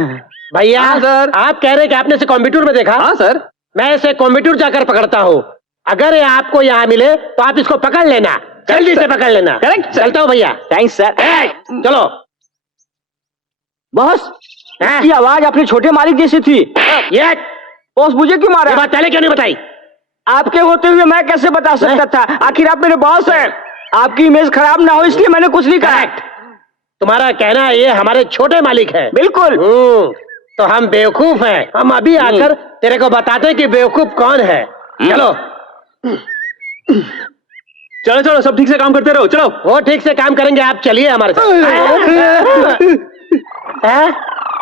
भैया। हाँ, सर। आप कह रहे हैं कि आपने इसे कंप्यूटर में देखा? हाँ सर। मैं इसे कंप्यूटर जाकर पकड़ता हूँ। अगर ये आपको यहाँ मिले तो आप इसको पकड़ लेना, जल्दी से पकड़ लेना। करेक्ट, चलता हूँ भैया। Thanks sir. चलो। बॉस, हाँ? की आवाज अपने छोटे मालिक जैसी थी। ये बॉस मुझे क्यों मारा? ये बात पहले क्यों नहीं बताई? आपके होते हुए मैं कैसे बता सकता था? आखिर आप मेरे बॉस हैं। आपकी इमेज खराब ना हो इसलिए मैंने कुछ नहीं कहा। तुम्हारा कहना है ये हमारे छोटे मालिक हैं। बिल्कुल। तो हम बेवकूफ हैं। हम अभी आकर तेरे को बताते हैं कि बेवकूफ कौन है। चलो चलो चलो, सब ठीक से काम करते रहो। चलो। वो ठीक से काम करेंगे, आप चलिए हमारे साथ। हैं?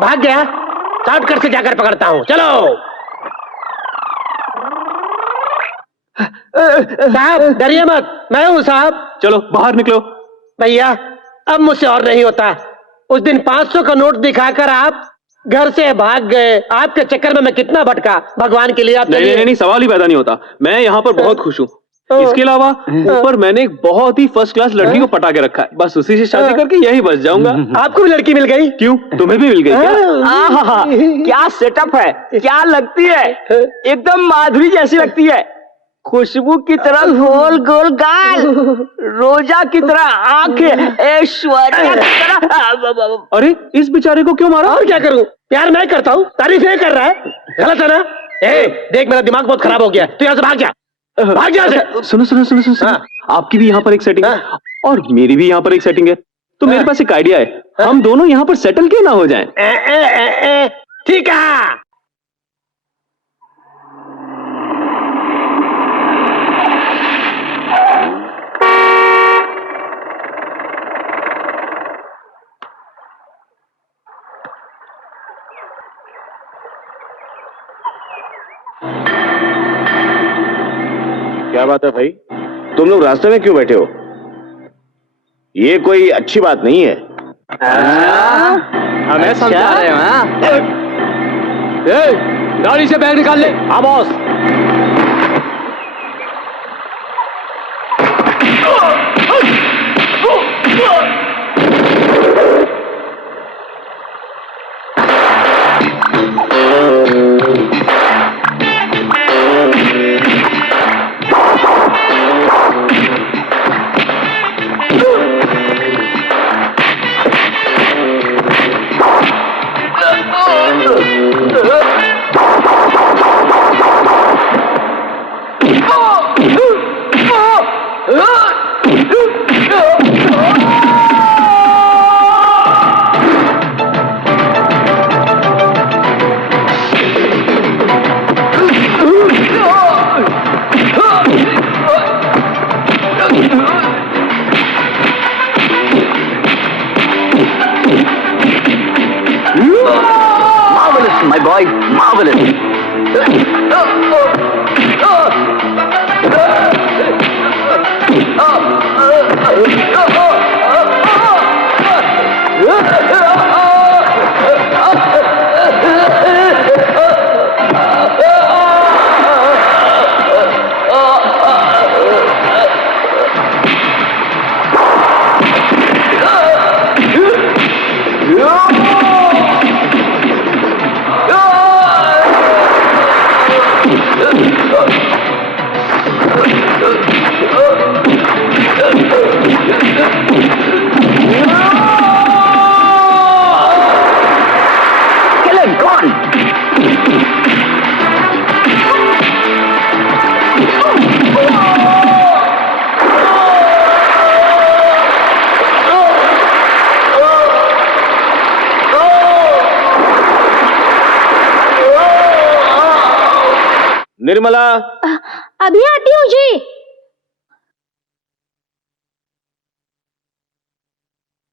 भाग गया? शॉर्टकट से जाकर पकड़ता हूँ। चलो साहब, डरिए मत, मैं हूँ साहब। चलो बाहर निकलो। भैया अब मुझसे और नहीं होता। उस दिन 500 का नोट दिखाकर आप घर से भाग गए। आपके चक्कर में मैं कितना भटका। भगवान के लिए आप नहीं, नहीं नहीं, सवाल ही पैदा नहीं होता। मैं यहाँ पर बहुत खुश हूँ। इसके अलावा ऊपर मैंने एक बहुत ही फर्स्ट क्लास लड़की को पटा के रखा है। बस उसी से शादी करके यही बच जाऊंगा। आपको भी लड़की मिल गई? क्यों, तुम्हें भी मिल गई क्या? आहा, क्या सेटअप है, क्या लगती है, एकदम माधुरी जैसी लगती है। खुशबू की तरह गोल गोल गाल, रोजा की तरह आंखें, ऐश्वर्या की तरह। अरे इस बेचारे को क्यों मारा? और क्या करूं? प्यार मैं करता हूं, तारीफ ये कर रहा है। गलत है ना? देख मेरा दिमाग बहुत खराब हो गया। तू यहाँ से भाग जा, भाग जा से। सुनो सुनो सुनो सुनो, सुनो। आपकी भी यहाँ पर एक सेटिंग है और मेरी भी यहाँ पर एक सेटिंग है। तो मेरे पास एक आइडिया है, हम दोनों यहाँ पर सेटल क्यों ना हो जाएं? ठीक है। क्या बात है भाई, तुम लोग रास्ते में क्यों बैठे हो? ये कोई अच्छी बात नहीं है। हमें समझा रहे हैं? गाड़ी से बैग निकाल ले। हाँ boss. Marvelous, my boy, marvelous. Kill him, go on. Nirmala, अभी आती हूँ जी।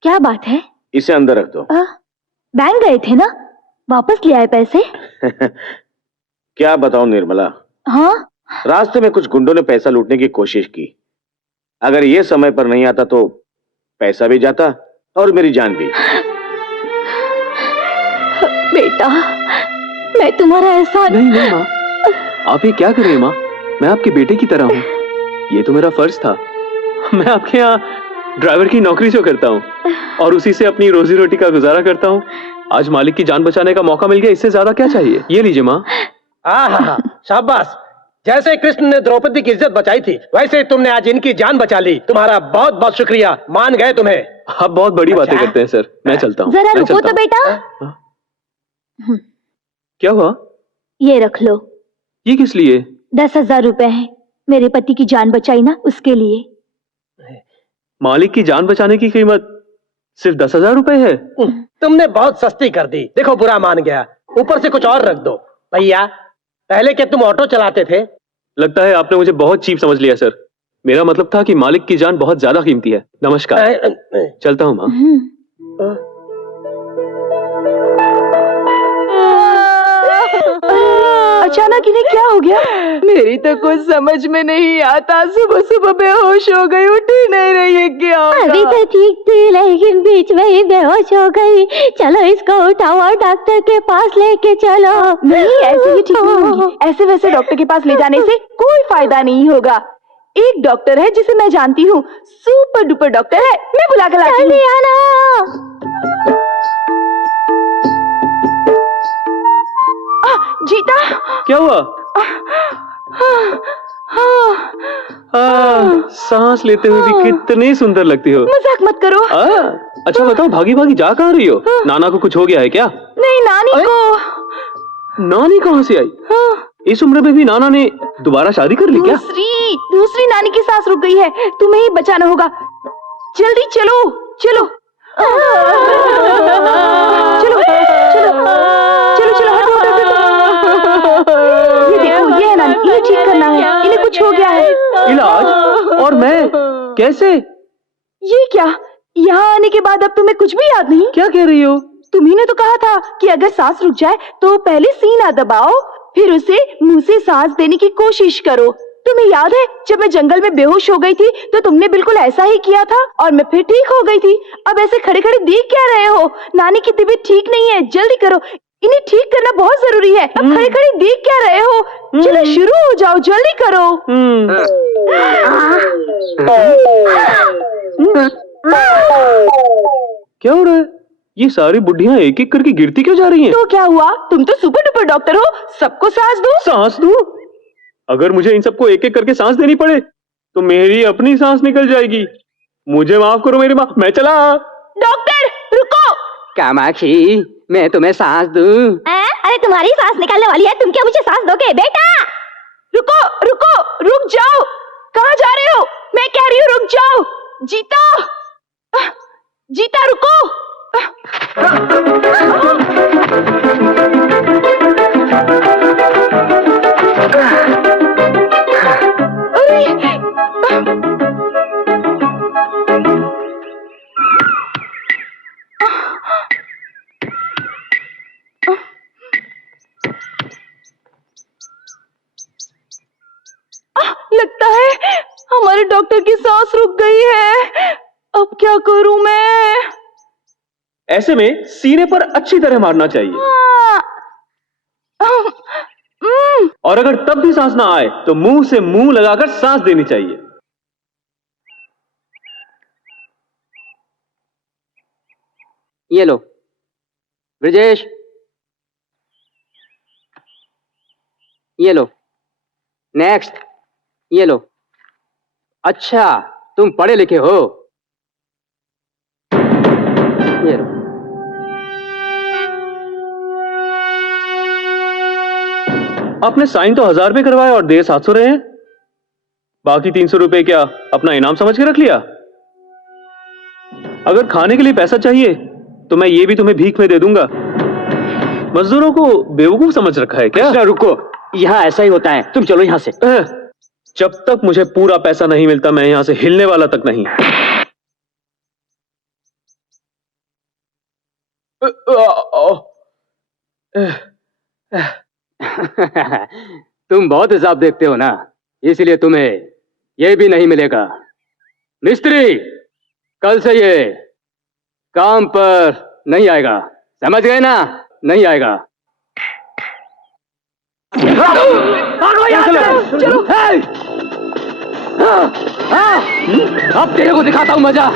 क्या बात है? इसे अंदर रख दो। बैंक गए थे ना, वापस ले आए पैसे? क्या बताऊं निर्मला, हाँ? रास्ते में कुछ गुंडों ने पैसा लूटने की कोशिश की। अगर ये समय पर नहीं आता तो पैसा भी जाता और मेरी जान भी। बेटा, मैं तुम्हारा एहसान। नहीं नहीं माँ, आप ये क्या कर रही हैं माँ? मैं आपके बेटे की तरह हूँ, ये तो मेरा फर्ज था। मैं आपके यहाँ ड्राइवर की नौकरी जो करता हूँ और उसी से अपनी रोजी रोटी का गुजारा करता हूँ। आज मालिक की जान बचाने का मौका मिल गया, इससे ज्यादा क्या चाहिए? ये लीजिए माँ। हाँ, शाबाश। जैसे कृष्ण ने द्रौपदी की इज्जत बचाई थी, वैसे तुमने आज इनकी जान बचा ली। तुम्हारा बहुत बहुत शुक्रिया, मान गए तुम्हें। आप बहुत बड़ी बातें करते हैं सर। मैं चलता हूँ। जरा रुको तो बेटा। क्या हुआ? ये रख लो। ये किस लिए? 10,000 रुपए हैं। मेरे पति की जान बचाई ना, उसके लिए। मालिक की जान बचाने की कीमत सिर्फ 10,000 रुपए है? तुमने बहुत सस्ती कर दी। देखो, बुरा मान गया, ऊपर से कुछ और रख दो। भैया, पहले क्या तुम ऑटो चलाते थे? लगता है आपने मुझे बहुत चीप समझ लिया सर। मेरा मतलब था कि मालिक की जान बहुत ज्यादा कीमती है। नमस्कार। चलता हूँ माँ। अचानक इन्हें क्या हो गया? मेरी तो कुछ समझ में नहीं आता। सुबह सुबह बेहोश हो गई, उठ ही नहीं रही है। क्या होगा? अभी तो ठीक थी, लेकिन बीच में ही बेहोश हो गई। चलो इसको उठाओ और डॉक्टर के पास लेके चलो। नहीं, ऐसे ही ठीक नहीं होगी। ऐसे वैसे डॉक्टर के पास ले जाने से कोई फायदा नहीं होगा। एक डॉक्टर है जिसे मैं जानती हूँ, सुपर डुपर डॉक्टर है, मैं बुला कर लाती हूँ। जीता, क्या हुआ? सांस लेते हुए भी कितनी सुंदर लगती हो। मजाक मत करो। अच्छा बताओ, भागी भागी जा कहाँ रही हो? नाना को कुछ हो गया है क्या? नहीं, नानी को। नानी कहाँ से आई? इस उम्र में भी नाना ने दोबारा शादी कर ली क्या? दूसरी नानी की सांस रुक गई है, तुम्हें ही बचाना होगा। जल्दी चलो चलो चलो चलो चलो चलो, हटो हटो। ये देखो, ये है नानी, इन्हें ठीक करना है। इन्हें कुछ हो गया है। इलाज? और मैं कैसे? ये क्या, यहाँ आने के बाद अब तुम्हें कुछ भी याद नहीं? क्या कह रही हो? तुम्ही ने तो कहा था कि अगर सांस रुक जाए तो पहले सीना दबाओ, फिर उसे मुंह से सांस देने की कोशिश करो। तुम्हें याद है जब मैं जंगल में बेहोश हो गई थी तो तुमने बिल्कुल ऐसा ही किया था और मैं फिर ठीक हो गई थी। अब ऐसे खड़े खड़े देख क्या रहे हो? नानी की तबीयत ठीक नहीं है, जल्दी करो, इन्हें ठीक करना बहुत जरूरी है। अब खड़े खड़े देख क्या रहे हो? चलो शुरू हो जाओ, जल्दी करो। क्या हो रहा है? ये सारी बुढ़ियां एक एक करके गिरती क्यों जा रही हैं? तो क्या हुआ, तुम तो सुपर डुपर डॉक्टर हो, सबको सांस दो। सांस दूं? अगर मुझे इन सबको एक एक करके सांस देनी पड़े तो मेरी अपनी सांस निकल जाएगी। मुझे माफ करो मेरी माँ, मैं चला। डॉक्टर रुको। कामाक्षी, मैं तुम्हें सांस दूं? अरे तुम्हारी सांस निकालने वाली है, तुम क्या मुझे सांस दोगे? बेटा रुको रुको, रुक जाओ। कहाँ जा रहे हो? मैं कह रही हूँ रुक जाओ। जीता, जीता रुको। लगता है हमारे डॉक्टर की सांस रुक गई है। अब क्या करूं मैं? ऐसे में सीने पर अच्छी तरह मारना चाहिए। और अगर तब भी सांस ना आए तो मुंह से मुंह लगाकर सांस देनी चाहिए। ये लो ब्रजेश, ये लो नेक्स्ट, ये लो। अच्छा, तुम पढ़े लिखे हो? ये लो। आपने साइन तो 1000 रुपए करवाए और दे 700 रहे हैं। बाकी 300 रुपए क्या अपना इनाम समझ के रख लिया? अगर खाने के लिए पैसा चाहिए तो मैं ये भी तुम्हें भीख में दे दूंगा। मजदूरों को बेवकूफ समझ रखा है क्या? रुको, यहाँ ऐसा ही होता है, तुम चलो यहाँ से। जब तक मुझे पूरा पैसा नहीं मिलता मैं यहां से हिलने वाला तक नहीं। तुम बहुत हिसाब देखते हो ना, इसलिए तुम्हें यह भी नहीं मिलेगा। मिस्त्री, कल से ये काम पर नहीं आएगा, समझ गए ना? नहीं आएगा। भागो यहाँ से, चलो। अब तेरे को दिखाता हूँ मजा।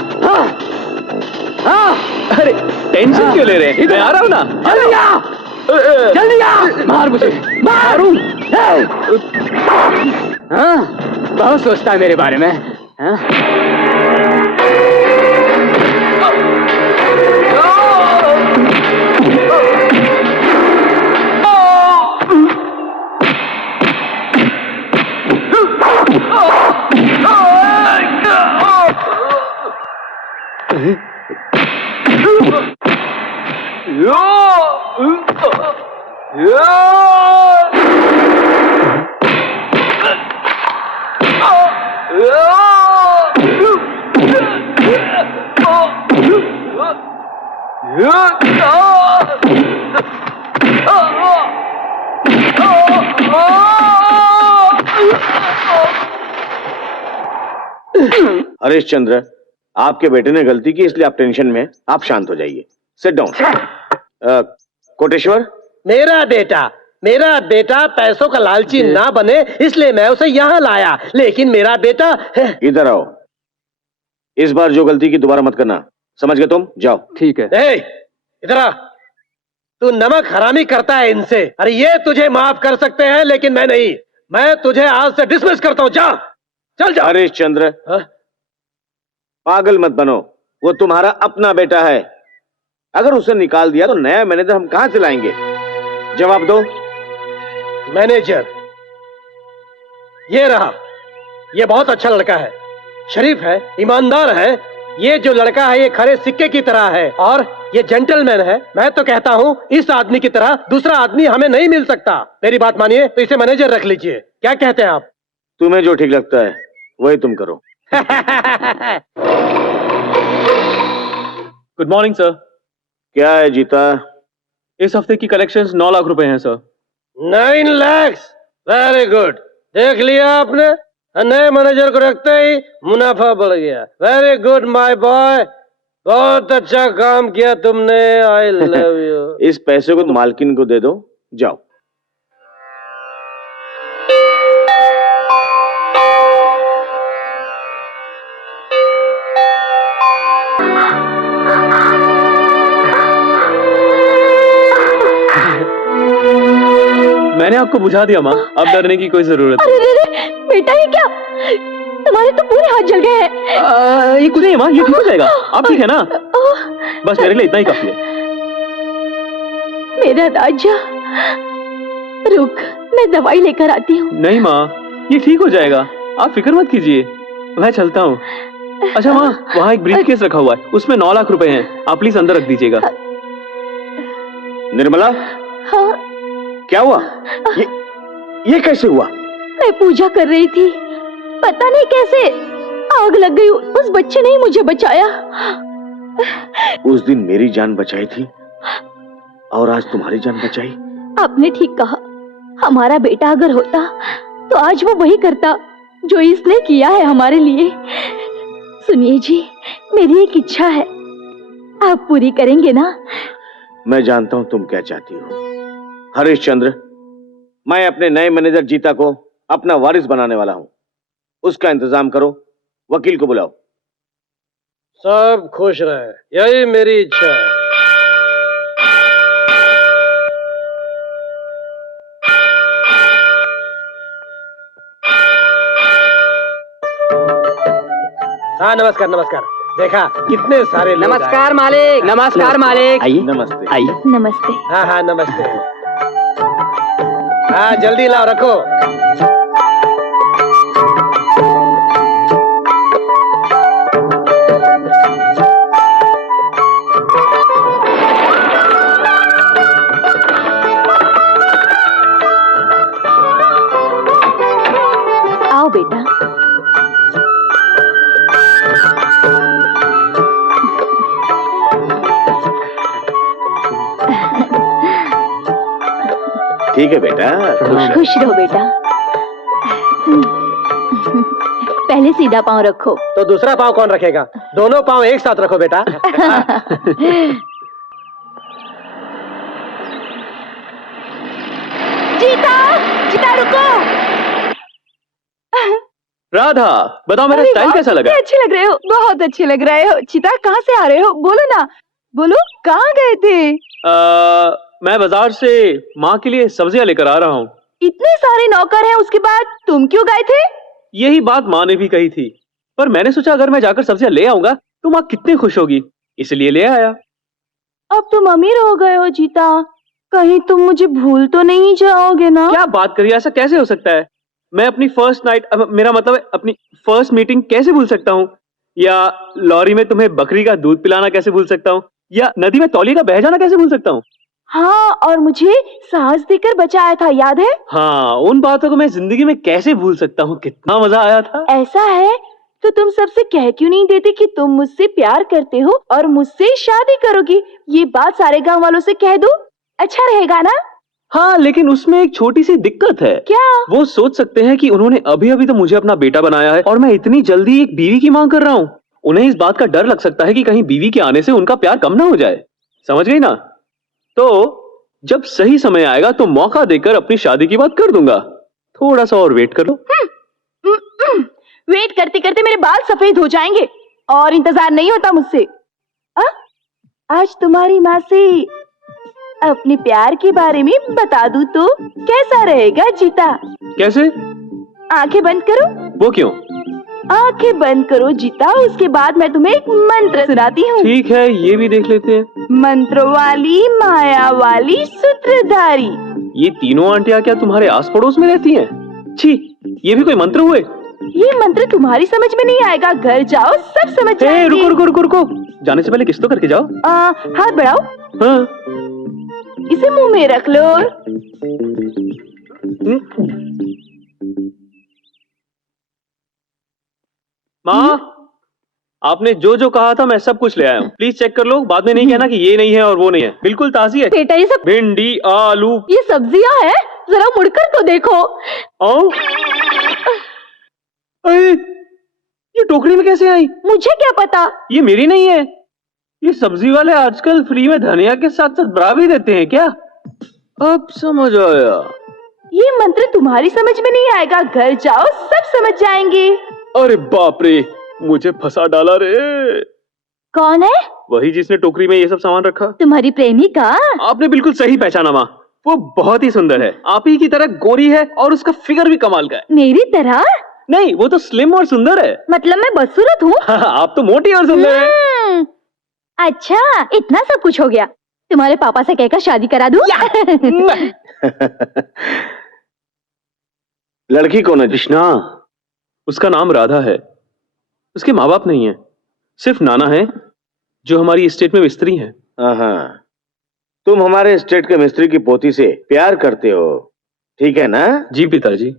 अरे टेंशन क्यों ले रहे हैं? मैं आ रहा हूँ ना। जल्दी आ, जल्दी आ, मार मुझे, मारू। बहुत सोचता है मेरे बारे में। हरीश चंद्र, आपके बेटे ने गलती की, इसलिए आप टेंशन में हैं। आप शांत हो जाइए। Sit down. कोटेश्वर, मेरा बेटा पैसों का लालची ना बने, इसलिए मैं उसे यहाँ लाया। लेकिन मेरा बेटा, इधर आओ। इस बार जो गलती की दोबारा मत करना, समझ गए तुम? जाओ। ठीक है। इधर आ। तू नमक हरामी करता है इनसे। अरे ये तुझे माफ कर सकते हैं, लेकिन मैं नहीं। मैं तुझे आज से डिसमिस करता हूँ। जा, चल जा। हरीश चंद्र, पागल मत बनो। वो तुम्हारा अपना बेटा है। अगर उसे निकाल दिया तो नया मैनेजर हम कहां से लाएंगे? जवाब दो। मैनेजर ये रहा। ये बहुत अच्छा लड़का है, शरीफ है, ईमानदार है। ये जो लड़का है ये खरे सिक्के की तरह है और ये जेंटलमैन है। मैं तो कहता हूँ इस आदमी की तरह दूसरा आदमी हमें नहीं मिल सकता। मेरी बात मानिए तो इसे मैनेजर रख लीजिए। क्या कहते हैं आप? तुम्हें जो ठीक लगता है वही तुम करो। Good morning sir. क्या है जीता? इस हफ्ते की कलेक्शंस 9 लाख रुपए हैं सर। 9 लाख? Very good. देख लिया आपने, नए मैनेजर को रखते ही मुनाफा बढ़ गया। वेरी गुड माय बॉय, बहुत अच्छा काम किया तुमने। I love you. इस पैसे को मालकिन को दे दो, जाओ। मैंने आपको बुझा दिया माँ, अब डरने की कोई जरूरत अरे रे, बेटा ये क्या? तुम्हारे तो पूरे हाथ जल गए हैं। ये कुछ नहीं है माँ, ये ठीक हो जाएगा। आप ठीक है ना? बस मेरे लिए इतना ही काफी है। मेरा राजा, रुक, मैं दवाई लेकर आती हूँ। नहीं माँ, ये ठीक हो जाएगा, आप फिक्र मत कीजिए। मैं चलता हूँ। अच्छा माँ, वहाँ एक ब्रीफ केस रखा हुआ है, उसमें 9 लाख रुपए हैं। आप प्लीज अंदर रख दीजिएगा। निर्मला, हाँ? क्या हुआ? ये कैसे हुआ? मैं पूजा कर रही थी, पता नहीं कैसे आग लग गई। उस बच्चे ने ही मुझे बचाया। उस दिन मेरी जान बचाई थी और आज तुम्हारी जान बचाई। आपने ठीक कहा। हमारा बेटा अगर होता तो आज वो वही करता जो इसने किया है हमारे लिए। सुनिए जी, मेरी एक इच्छा है, आप पूरी करेंगे ना? मैं जानता हूं तुम क्या चाहती हो हरीश चंद्र। मैं अपने नए मैनेजर जीता को अपना वारिस बनाने वाला हूं। उसका इंतजाम करो, वकील को बुलाओ। सब खुश रहे, यही मेरी इच्छा है। हाँ, नमस्कार नमस्कार। देखा कितने सारे लोग नमस्कार आए। मालिक, नमस्कार मालिक। आइए नमस्ते। आइए। नमस्ते। हाँ हाँ नमस्ते। हाँ जल्दी लाओ, रखो। आओ बेटा। ठीक है बेटा, खुश रहो बेटा। पहले सीधा पांव रखो। तो दूसरा पाँव कौन रखेगा? दोनों पाँव एक साथ रखो बेटा। जीता! चिता रुको। राधा, बताओ मेरा अरे स्टाइल वाह, कैसा लगा? कितने अच्छे लग रहे हो, बहुत अच्छे लग रहे हो। चिता कहाँ से आ रहे हो, बोलो ना, बोलो कहाँ गए थे? मैं बाजार से माँ के लिए सब्जियां लेकर आ रहा हूँ। इतने सारे नौकर हैं, उसके बाद तुम क्यों गए थे? यही बात माँ ने भी कही थी, पर मैंने सोचा अगर मैं जाकर सब्जियां ले आऊंगा तो माँ कितनी खुश होगी, इसलिए ले आया। अब तुम अमीर हो गए हो जीता, कहीं तुम मुझे भूल तो नहीं जाओगे ना? क्या बात करिए, ऐसा कैसे हो सकता है? मैं अपनी फर्स्ट नाइट, मेरा मतलब है अपनी फर्स्ट मीटिंग कैसे भूल सकता हूँ? या लॉरी में तुम्हें बकरी का दूध पिलाना कैसे भूल सकता हूँ? या नदी में तौलिया का बह जाना कैसे भूल सकता हूँ? हाँ, और मुझे साहस देकर बचाया था, याद है? हाँ, उन बातों को मैं जिंदगी में कैसे भूल सकता हूँ, कितना मजा आया था। ऐसा है तो तुम सबसे कह क्यों नहीं देते कि तुम मुझसे प्यार करते हो और मुझसे शादी करोगी? ये बात सारे गांव वालों से कह दो, अच्छा रहेगा ना? हाँ, लेकिन उसमें एक छोटी सी दिक्कत है। क्या? वो सोच सकते हैं कि उन्होंने अभी अभी तो मुझे अपना बेटा बनाया है और मैं इतनी जल्दी एक बीवी की मांग कर रहा हूँ। उन्हें इस बात का डर लग सकता है कि कहीं बीवी के आने से उनका प्यार कम ना हो जाए, समझ गई ना? तो जब सही समय आएगा तो मौका देकर अपनी शादी की बात कर दूंगा। थोड़ा सा और वेट कर लो। वेट करते करते मेरे बाल सफेद हो जाएंगे और इंतजार नहीं होता मुझसे। आज तुम्हारी माँ से अपने प्यार के बारे में बता दूं तो कैसा रहेगा जीता? कैसे? आंखें बंद करो। वो क्यों? आंखें बंद करो जीता, उसके बाद मैं तुम्हें एक मंत्र सुनाती हूँ। ठीक है, ये भी देख लेते हैं। मंत्र वाली, माया वाली, सूत्रधारी। ये तीनों आंटियां क्या तुम्हारे आस पड़ोस में रहती हैं? छी, ये भी कोई मंत्र हुए? ये मंत्र तुम्हारी समझ में नहीं आएगा, घर जाओ सब समझ जाएंगे। रुको रुको रुको रुको, जाने से पहले किस तो करके जाओ। हाथ बढ़ाओ। हाँ। इसे मुंह में रख लो। माँ, आपने जो जो कहा था मैं सब कुछ ले आया हूँ, प्लीज चेक कर लो, बाद में नहीं कहना कि ये नहीं है और वो नहीं है, बिल्कुल ताजी है। बेटा ये सब भिंडी, आलू, ये सब्जियां हैं, जरा मुड़कर तो देखो। अरे, ये टोकरी में कैसे आई? मुझे क्या पता? ये मेरी नहीं है। ये सब्जी वाले आजकल फ्री में धनिया के साथ साथ बरा भी देते हैं क्या? अब समझ आया। ये मंत्र तुम्हारी समझ में नहीं आएगा, घर जाओ सब समझ जाएंगे। अरे बाप रे, मुझे फंसा डाला रे। कौन है? वही जिसने टोकरी में ये सब सामान रखा। तुम्हारी प्रेमिका? आपने बिल्कुल सही पहचाना माँ, वो बहुत ही सुंदर है, आप ही की तरह गोरी है और उसका फिगर भी कमाल का है। मेरी तरह? नहीं, वो तो स्लिम और सुंदर है। मतलब मैं बदसूरत हूँ? आप तो मोटी और सुंदर है। अच्छा, इतना सब कुछ हो गया। तुम्हारे पापा से कहकर शादी करा दूं? लड़की कौन है? कृष्णा, उसका नाम राधा है। उसके माँ बाप नहीं है, सिर्फ नाना है जो हमारी स्टेट में मिस्त्री हैं। हाँ, तुम हमारे स्टेट के मिस्त्री की पोती से प्यार करते हो, ठीक है ना? जी पिताजी।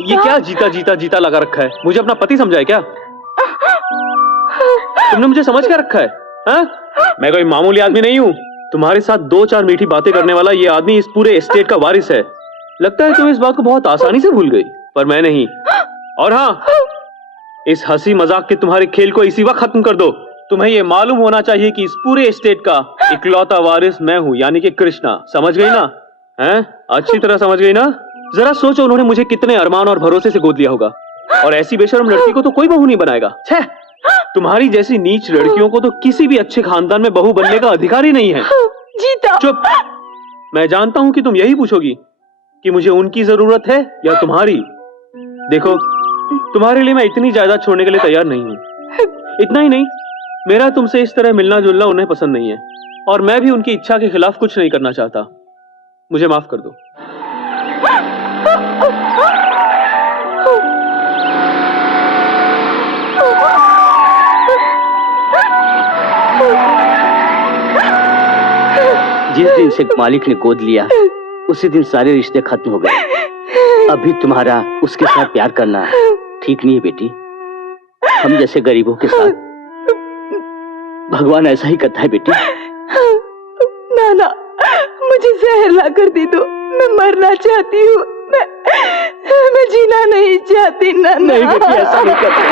ये क्या जीता जीता जीता लगा रखा है? मुझे अपना पति समझा है क्या? तुमने मुझे समझ क्या रखा है? हाँ? मैं कोई मामूली आदमी नहीं हूँ। तुम्हारे साथ दो चार मीठी बातें करने वाला ये आदमी इस पूरे एस्टेट का वारिस है। लगता है तुम इस बात को बहुत आसानी से भूल गई, पर मैं नहीं। और हाँ, इस हंसी मजाक के तुम्हारे खेल को इसी वक्त खत्म कर दो। तुम्हें ये मालूम होना चाहिए कि इस पूरे एस्टेट का इकलौता वारिस मैं हूँ, यानी कि कृष्णा। समझ गई ना? हैं? अच्छी तरह समझ गई ना? जरा सोचो, उन्होंने मुझे कितने अरमान और भरोसे से गोद लिया होगा, और ऐसी बेशर्म लड़की को तो कोई बहू नहीं बनाएगा। छह, तुम्हारी जैसी नीच लड़कियों को तो किसी भी अच्छे खानदान में बहू बनने का अधिकार ही नहीं है। जीता। चुप। मैं जानता हूं कि तुम यही पूछोगी कि मुझे उनकी जरूरत है या तुम्हारी। देखो, तुम्हारे लिए मैं इतनी जायदाद छोड़ने के लिए तैयार नहीं हूँ। इतना ही नहीं, मेरा तुमसे इस तरह मिलना जुलना उन्हें पसंद नहीं है, और मैं भी उनकी इच्छा के खिलाफ कुछ नहीं करना चाहता। मुझे माफ कर दो। जिस दिन से मालिक ने गोद लिया, उसी दिन सारे रिश्ते खत्म हो गए। अभी तुम्हारा उसके साथ प्यार करना ठीक नहीं है बेटी। हम जैसे गरीबों के साथ भगवान ऐसा ही करता है बेटी। नाना, मुझे जहर ला कर दे दो, मैं मरना चाहती हूँ। मैं जीना नहीं चाहती नाना। नहीं बेटी, ऐसा नहीं करते।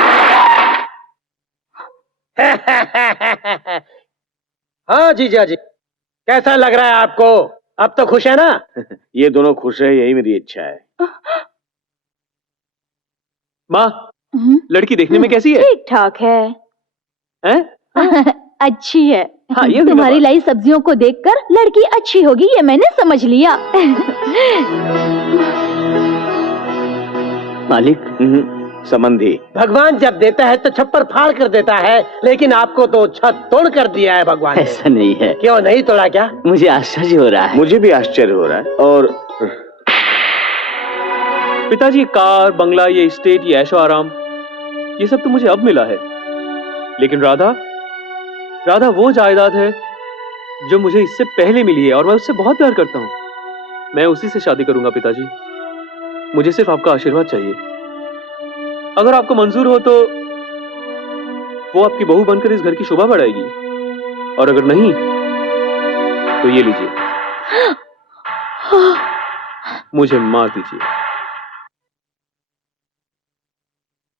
हाँ जीजा जी, कैसा लग रहा है आपको? अब तो खुश है ना? ये दोनों खुश है, यही मेरी इच्छा है। माँ, लड़की देखने में कैसी है? ठीक ठाक है। हैं? अच्छी है। हाँ, ये तुम्हारी लाई सब्जियों को देखकर लड़की अच्छी होगी, ये मैंने समझ लिया। मालिक, संबंधी भगवान जब देता है तो छप्पर फाड़ कर देता है, लेकिन आपको तो छत तोड़ कर दिया है भगवान ने। ऐसा नहीं है। क्यों नहीं तोड़ा? क्या मुझे आश्चर्य हो रहा है। मुझे भी आश्चर्य हो रहा है। और पिताजी, कार, बंगला, ये स्टेट, ये ऐशो आराम, ये सब तो मुझे अब मिला है। लेकिन राधा वो जायदाद है जो मुझे इससे पहले मिली है, और मैं उससे बहुत प्यार करता हूँ। मैं उसी से शादी करूंगा पिताजी। मुझे सिर्फ आपका आशीर्वाद चाहिए। अगर आपको मंजूर हो तो वो आपकी बहू बनकर इस घर की शोभा बढ़ाएगी, और अगर नहीं तो ये लीजिए, मुझे मार दीजिए।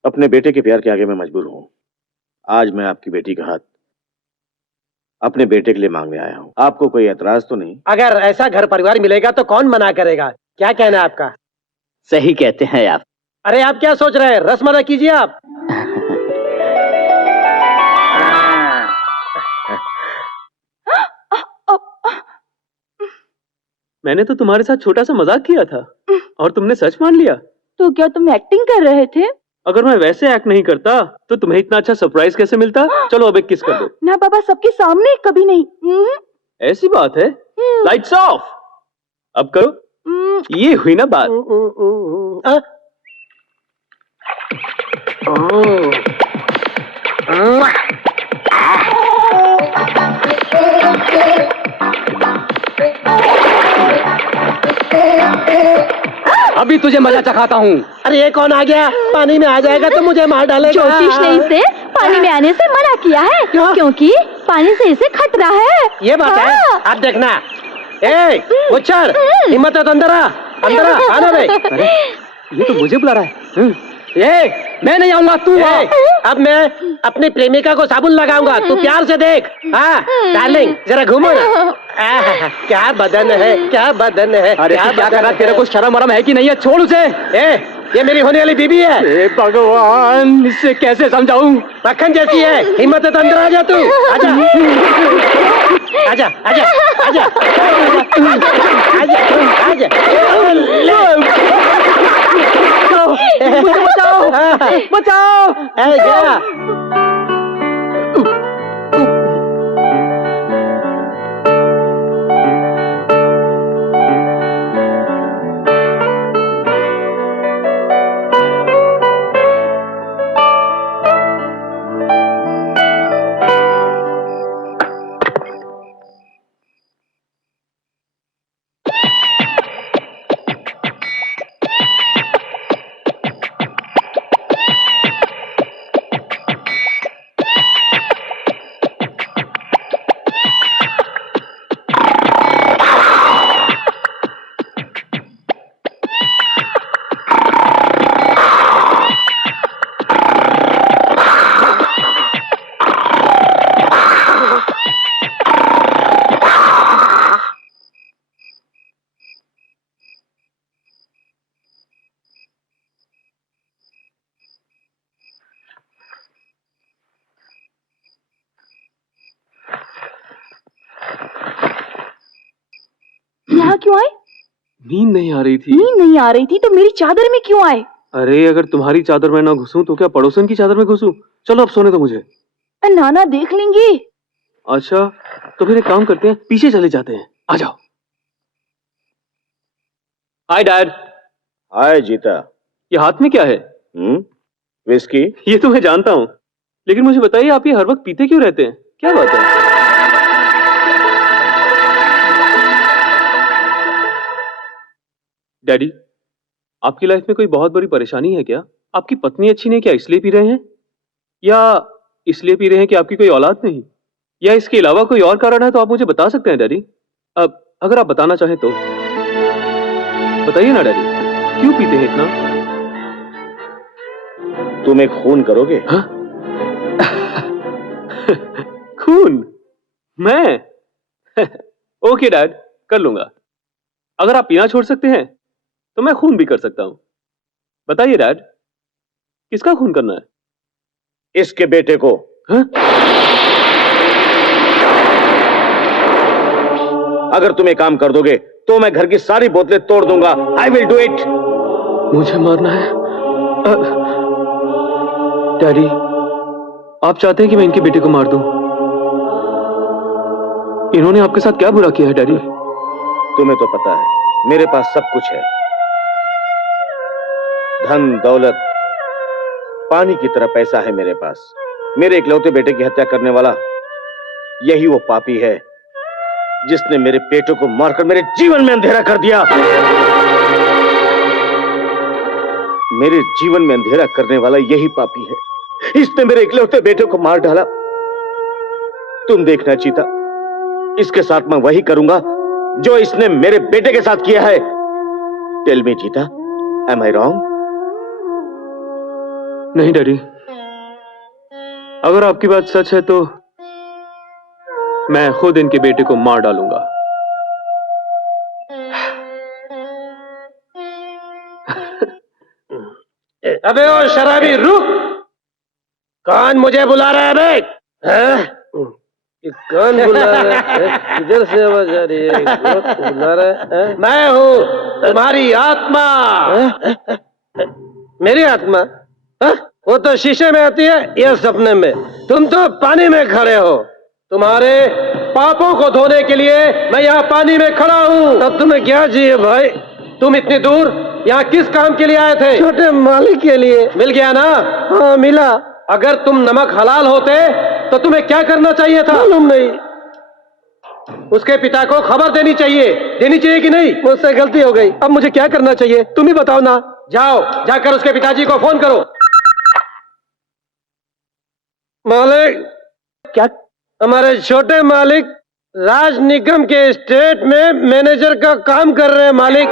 अपने बेटे के प्यार के आगे मैं मजबूर हूँ। आज मैं आपकी बेटी का हाथ अपने बेटे के लिए मांगने आया हूँ। आपको कोई एतराज तो नहीं? अगर ऐसा घर परिवार मिलेगा तो कौन मना करेगा? क्या कहना है आपका? सही कहते हैं आप। अरे आप क्या सोच रहे हैं? रस्म कीजिए आप। मैंने तो तुम्हारे साथ छोटा सा मजाक किया था और तुमने सच मान लिया। तो क्या तुम एक्टिंग कर रहे थे? अगर मैं वैसे एक्ट नहीं करता तो तुम्हें इतना अच्छा सरप्राइज कैसे मिलता? चलो अब एक किस कर दो। ना बाबा, सबके सामने कभी नहीं। ऐसी बात है? Lights off. अब करो। ये हुई ना बात। अभी तुझे मजा चखाता हूँ। अरे ये कौन आ गया? पानी में आ जाएगा तो मुझे मार डालेगा। ज्योतिष ने इसे पानी में आने से मना किया है, क्योंकि पानी से इसे खतरा है। ये बात है। आप देखना। ए, उछर, हिम्मत है तो अंदर आ, अंदर आ, आना बे। अरे ये तो मुझे बुला रहा है। ये मैं नहीं आऊंगा, तू आ। अब मैं अपनी प्रेमिका को साबुन लगाऊंगा, तू प्यार से देख। हाँ डार्लिंग, जरा घूमो ना। क्या बदन है, क्या बदन है। अरे क्या कर रहा? तेरे को शर्म वरम है कि नहीं है? छोड़ उसे। ये मेरी होने वाली बीबी है। भगवान, इससे कैसे समझाऊं? मक्खन जैसी है। हिम्मत है तो अंदर आ जा तू। आजा आजा आजा आजा आजा आजा। मुझे बचाओ, बचाओ। क्या? यहाँ क्यों आए? नींद नहीं आ रही थी। नींद नहीं आ रही थी तो मेरी चादर में क्यों आए? अरे अगर तुम्हारी चादर में ना घुसूं तो क्या पड़ोसन की चादर में घुसूं? चलो अब सोने दो मुझे। नाना देख लेंगे। अच्छा तो फिर एक काम करते हैं, पीछे चले जाते हैं। आ जाओ। Hi dad. हाय जीता। ये हाथ में क्या है? विस्की। ये तो मैं जानता हूँ, लेकिन मुझे बताइए आप ये हर वक्त पीते क्यों रहते हैं? क्या बात है? डैडी, आपकी लाइफ में कोई बहुत बड़ी परेशानी है क्या? आपकी पत्नी अच्छी नहीं क्या इसलिए पी रहे हैं, या इसलिए पी रहे हैं कि आपकी कोई औलाद नहीं, या इसके अलावा कोई और कारण है तो आप मुझे बता सकते हैं डैडी। अब अगर आप बताना चाहें तो बताइए ना डैडी, क्यों पीते हैं इतना? तुम एक खून करोगे? हाँ? खून? मैं? ओके डैड, कर लूंगा। अगर आप पीना छोड़ सकते हैं तो मैं खून भी कर सकता हूं। बताइए डैड, किसका खून करना है? इसके बेटे को। हाँ? अगर तुम एक काम कर दोगे तो मैं घर की सारी बोतलें तोड़ दूंगा। I will do it. मुझे मारना है? डैडी, आप चाहते हैं कि मैं इनके बेटे को मार दूं? इन्होंने आपके साथ क्या बुरा किया है डैडी? तुम्हें तो पता है मेरे पास सब कुछ है, धन दौलत, पानी की तरह पैसा है मेरे पास। मेरे इकलौते बेटे की हत्या करने वाला यही वो पापी है जिसने मेरे बेटों को मारकर मेरे जीवन में अंधेरा कर दिया। मेरे जीवन में अंधेरा करने वाला यही पापी है। इसने मेरे इकलौते बेटे को मार डाला। तुम देखना चीता, इसके साथ मैं वही करूंगा जो इसने मेरे बेटे के साथ किया है। टेल मी चीता, एम आई रॉन्ग? नहीं डैडी, अगर आपकी बात सच है तो मैं खुद इनके बेटे को मार डालूंगा। अबे ओ शराबी रुक! कौन मुझे बुला रहा है बे? हैं? कौन बुला रहा है? किधर से आवाज आ रही है? कौन बुला रहा है? मैं हूँ तुम्हारी आत्मा। मेरी आत्मा? हाँ? वो तो शीशे में आती है या सपने में? तुम तो पानी में खड़े हो। तुम्हारे पापों को धोने के लिए मैं यहाँ पानी में खड़ा हूँ। तब तुम्हें क्या चाहिए भाई? तुम इतनी दूर यहाँ किस काम के लिए आए थे? छोटे मालिक के लिए। मिल गया ना? हाँ मिला। अगर तुम नमक हलाल होते तो तुम्हें क्या करना चाहिए था? मालूम नहीं। उसके पिता को खबर देनी चाहिए कि नहीं? मुझसे गलती हो गई, अब मुझे क्या करना चाहिए तुम ही बताओ ना। जाओ, जाकर उसके पिताजी को फोन करो। मालिक, क्या? हमारे छोटे मालिक राज निगम के स्टेट में मैनेजर का काम कर रहे हैं मालिक।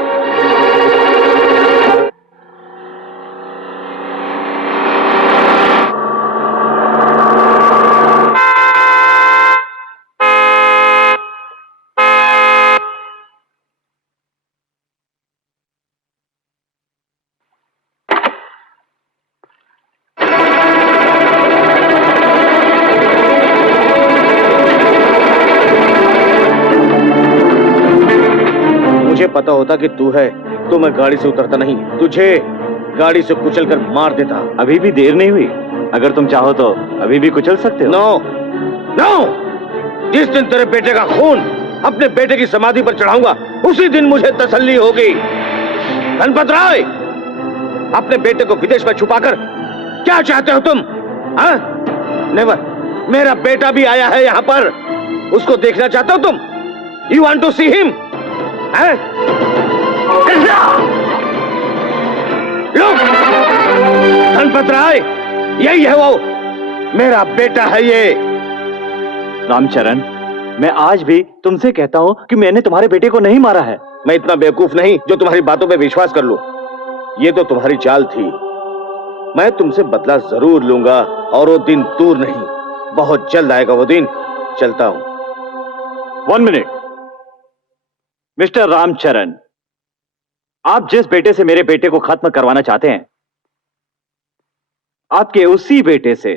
पता होता कि तू है तो मैं गाड़ी से उतरता नहीं, तुझे गाड़ी से कुचल कर मार देता। अभी भी देर नहीं हुई, अगर तुम चाहो तो अभी भी कुचल सकते हो। नो नो, जिस दिन तेरे बेटे का खून अपने बेटे की समाधि पर चढ़ाऊंगा उसी दिन मुझे तसल्ली होगी। गणपत राय, अपने बेटे को विदेश में छुपाकर क्या चाहते हो तुम? नेवर, मेरा बेटा भी आया है यहाँ पर, उसको देखना चाहते हो तुम? You want to see him? Ganpat Rai, यही है वो, मेरा बेटा है ये। रामचरण, मैं आज भी तुमसे कहता हूं कि मैंने तुम्हारे बेटे को नहीं मारा है। मैं इतना बेवकूफ नहीं जो तुम्हारी बातों पे विश्वास कर लूं। ये तो तुम्हारी चाल थी। मैं तुमसे बदला जरूर लूंगा और वो दिन दूर नहीं, बहुत जल्द आएगा वो दिन। चलता हूं। 1 मिनट। मिस्टर रामचरण, आप जिस बेटे से मेरे बेटे को खत्म करवाना चाहते हैं, आपके उसी बेटे से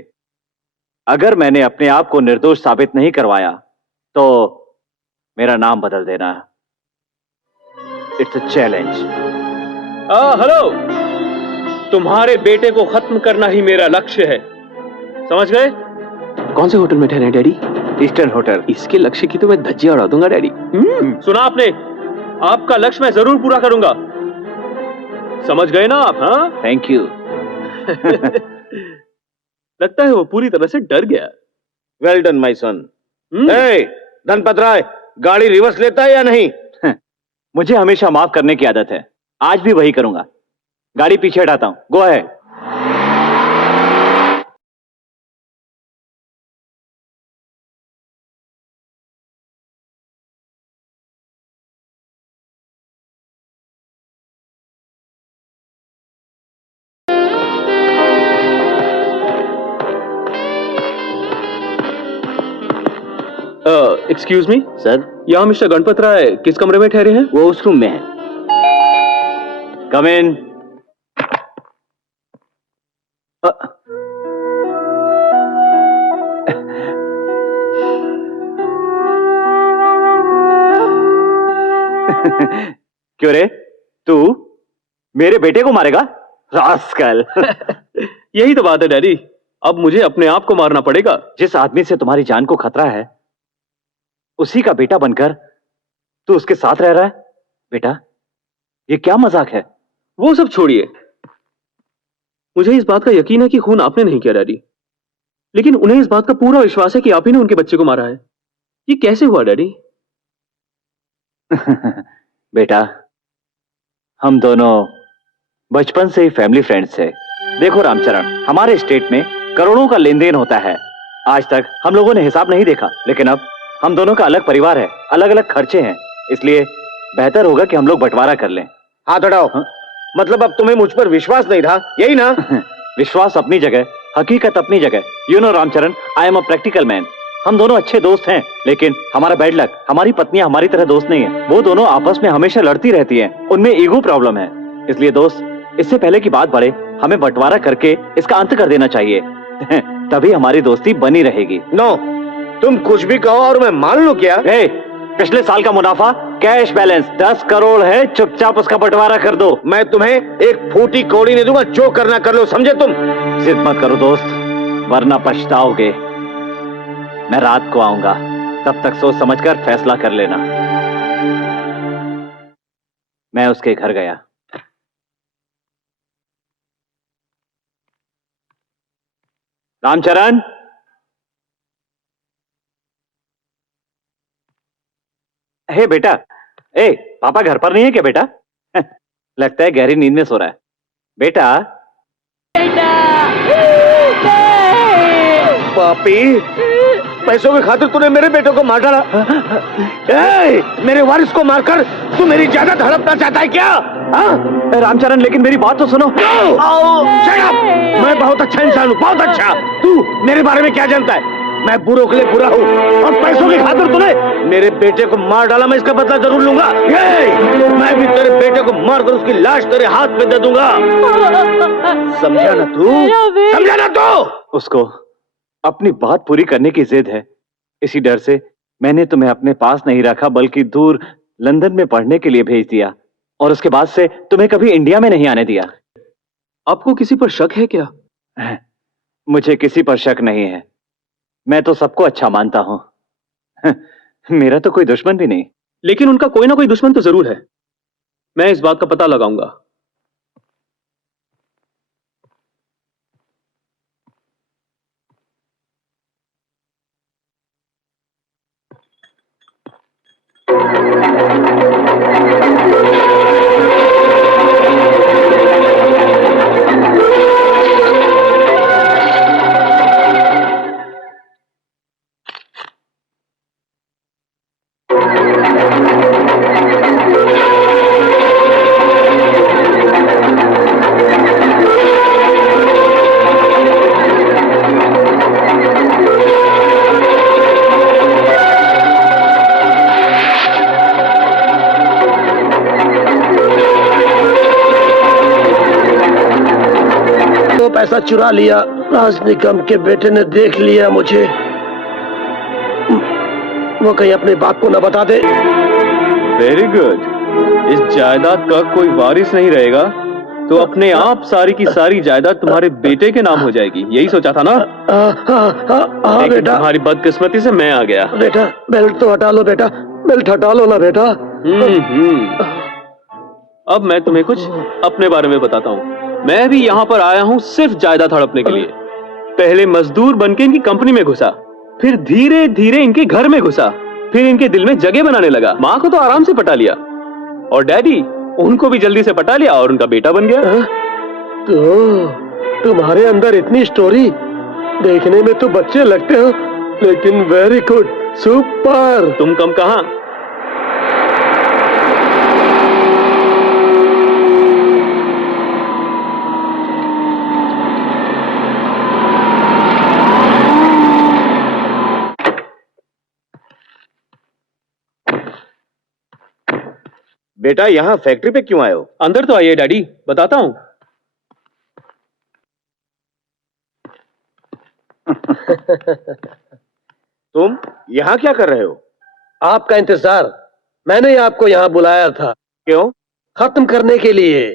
अगर मैंने अपने आप को निर्दोष साबित नहीं करवाया तो मेरा नाम बदल देना। It's a challenge. हेलो, तुम्हारे बेटे को खत्म करना ही मेरा लक्ष्य है, समझ गए? कौन से होटल में ठहरे डैडी? Eastern hotel. इसके लक्ष्य की तो मैं धज्जियां उड़ा दूंगा डैडी। सुना आपने? आपका लक्ष्य मैं जरूर पूरा करूंगा, समझ गए ना आप? हाँ, थैंक यू। लगता है वो पूरी तरह से डर गया। Well done my son. Dhanpat Rai, गाड़ी रिवर्स लेता है या नहीं? मुझे हमेशा माफ करने की आदत है, आज भी वही करूंगा। गाड़ी पीछे हटाता हूं, go ahead. Excuse me sir, यहाँ मिस्टर गणपत राय किस कमरे में ठहरे हैं? वो उस रूम में है। कम इन। क्यों रे, तू मेरे बेटे को मारेगा? रास्कल। यही तो बात है डैडी, अब मुझे अपने आप को मारना पड़ेगा। जिस आदमी से तुम्हारी जान को खतरा है, उसी का बेटा बनकर तू उसके साथ रह रहा है। बेटा, ये क्या मजाक है? वो सब छोड़िए, मुझे इस बात का यकीन है कि खून आपने नहीं किया डैडी, लेकिन उन्हें इस बात का पूरा विश्वास है कि आप ही ने उनके बच्चे को मारा है। ये कैसे हुआ डैडी? बेटा, हम दोनों बचपन से ही फैमिली फ्रेंड्स थे। देखो रामचरण, हमारे स्टेट में करोड़ों का लेन देन होता है। आज तक हम लोगों ने हिसाब नहीं देखा, लेकिन अब हम दोनों का अलग परिवार है, अलग अलग खर्चे हैं, इसलिए बेहतर होगा कि हम लोग बंटवारा कर लें। हाथ हटाओ। मतलब अब तुम्हें मुझ पर विश्वास नहीं रहा, यही ना? विश्वास अपनी जगह, हकीकत अपनी जगह। You know Ramcharan, I am a practical man. हम दोनों अच्छे दोस्त हैं, लेकिन हमारा बैड लक, हमारी पत्नियां हमारी तरह दोस्त नहीं है। वो दोनों आपस में हमेशा लड़ती रहती हैं, उनमें ईगो प्रॉब्लम है। इसलिए दोस्त, इससे पहले की बात बढ़े, हमें बंटवारा करके इसका अंत कर देना चाहिए। तभी हमारी दोस्ती बनी रहेगी। नो, तुम कुछ भी कहो और मैं मान लूं क्या? पिछले साल का मुनाफा कैश बैलेंस 10 करोड़ है, चुपचाप उसका बंटवारा कर दो। मैं तुम्हें एक फूटी कौड़ी नहीं दूंगा, जो करना कर लो, समझे तुम? जिद मत करो दोस्त, वरना पछताओगे। मैं रात को आऊंगा, तब तक सोच समझकर फैसला कर लेना। मैं उसके घर गया। रामचरण, हे बेटा, पापा घर पर नहीं है क्या बेटा? लगता है गहरी नींद में सो रहा है। बेटा, पापी, पैसों की खातिर तूने मेरे बेटे को मार डाला। मेरे वारिस को मारकर तू मेरी जायदाद हड़पना चाहता है क्या? रामचरण, लेकिन मेरी बात तो सुनो। Shut up! मैं बहुत अच्छा इंसान हूँ, बहुत अच्छा। तू मेरे बारे में क्या जानता है? मैं बुरों के लिए बुरा हूँ, और पैसों की खातिर तूने मेरे बेटे को मार डाला। मैं इसका बदला जरूर लूंगा। मैं भी तेरे बेटे को मारकर उसकी लाश तेरे हाथ में दे दूंगा। समझा ना तू? समझा ना तू? उसको अपनी बात पूरी करने की जिद है, इसी डर से मैंने तुम्हें अपने पास नहीं रखा, बल्कि दूर लंदन में पढ़ने के लिए भेज दिया, और उसके बाद से तुम्हें कभी इंडिया में नहीं आने दिया। आपको किसी पर शक है क्या? मुझे किसी पर शक नहीं है, मैं तो सबको अच्छा मानता हूं। मेरा तो कोई दुश्मन भी नहीं। लेकिन उनका कोई ना कोई दुश्मन तो जरूर है। मैं इस बात का पता लगाऊंगा। पैसा चुरा लिया, राज निगम के बेटे ने देख लिया मुझे। वो कहीं अपनी बात को न बता दे। Very good. इस जायदाद का कोई वारिस नहीं रहेगा, तो अपने आप सारी की सारी जायदाद तुम्हारे बेटे के नाम हो जाएगी। यही सोचा था ना? हाँ बेटा। तुम्हारी बदकिस्मती से मैं आ गया। बेटा, बेल्ट तो हटा लो बेटा, बेल्ट हटा लो ना बेटा। अब मैं तुम्हें कुछ अपने बारे में बताता हूँ। मैं भी यहाँ पर आया हूँ सिर्फ जायदाद हड़पने के लिए। पहले मजदूर बनके इनकी कंपनी में घुसा, फिर धीरे धीरे इनके घर में घुसा, फिर इनके दिल में जगह बनाने लगा। माँ को तो आराम से पटा लिया, और डैडी उनको भी जल्दी से पटा लिया और उनका बेटा बन गया। तो तुम्हारे अंदर इतनी स्टोरी, देखने में तो बच्चे लगते हो लेकिन वेरी गुड, सुपर। तुम कम कहां। बेटा यहाँ फैक्ट्री पे क्यों आए हो? अंदर तो आइए डैडी, बताता हूं। तुम यहाँ क्या कर रहे हो? आपका इंतजार, मैंने ही आपको यहाँ बुलाया था। क्यों? खत्म करने के लिए,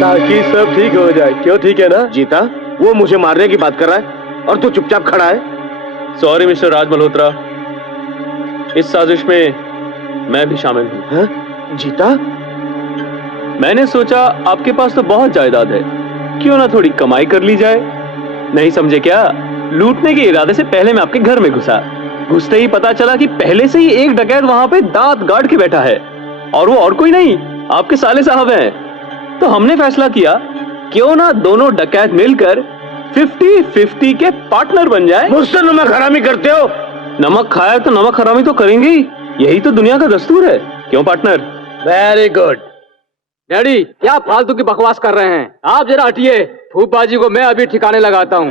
ताकि सब ठीक हो जाए। क्यों ठीक है ना? जीता, वो मुझे मारने की बात कर रहा है और तू चुपचाप खड़ा है। सॉरी मिस्टर राज मल्होत्रा, इस साजिश में मैं भी शामिल हूं। हाँ? जीता, मैंने सोचा आपके पास तो बहुत जायदाद है, क्यों ना थोड़ी कमाई कर ली जाए। नहीं समझे क्या? लूटने के इरादे से पहले मैं आपके घर में घुसा। घुसते ही पता चला कि पहले से ही एक डकैत वहां पे दांत गाड़ के बैठा है, और वो और कोई नहीं, आपके साले साहब हैं। तो हमने फैसला किया क्यों ना दोनों डकैत मिलकर 50-50 के पार्टनर बन जाए। मुझसे नमक हरामी करते हो? नमक खाया तो नमक हरामी तो करेंगे ही, यही तो दुनिया का दस्तूर है। क्यों पार्टनर? Very good. डैडी क्या फालतू की बकवास कर रहे हैं? आप जरा हटिए, फूफबाजी को मैं अभी ठिकाने लगाता हूँ।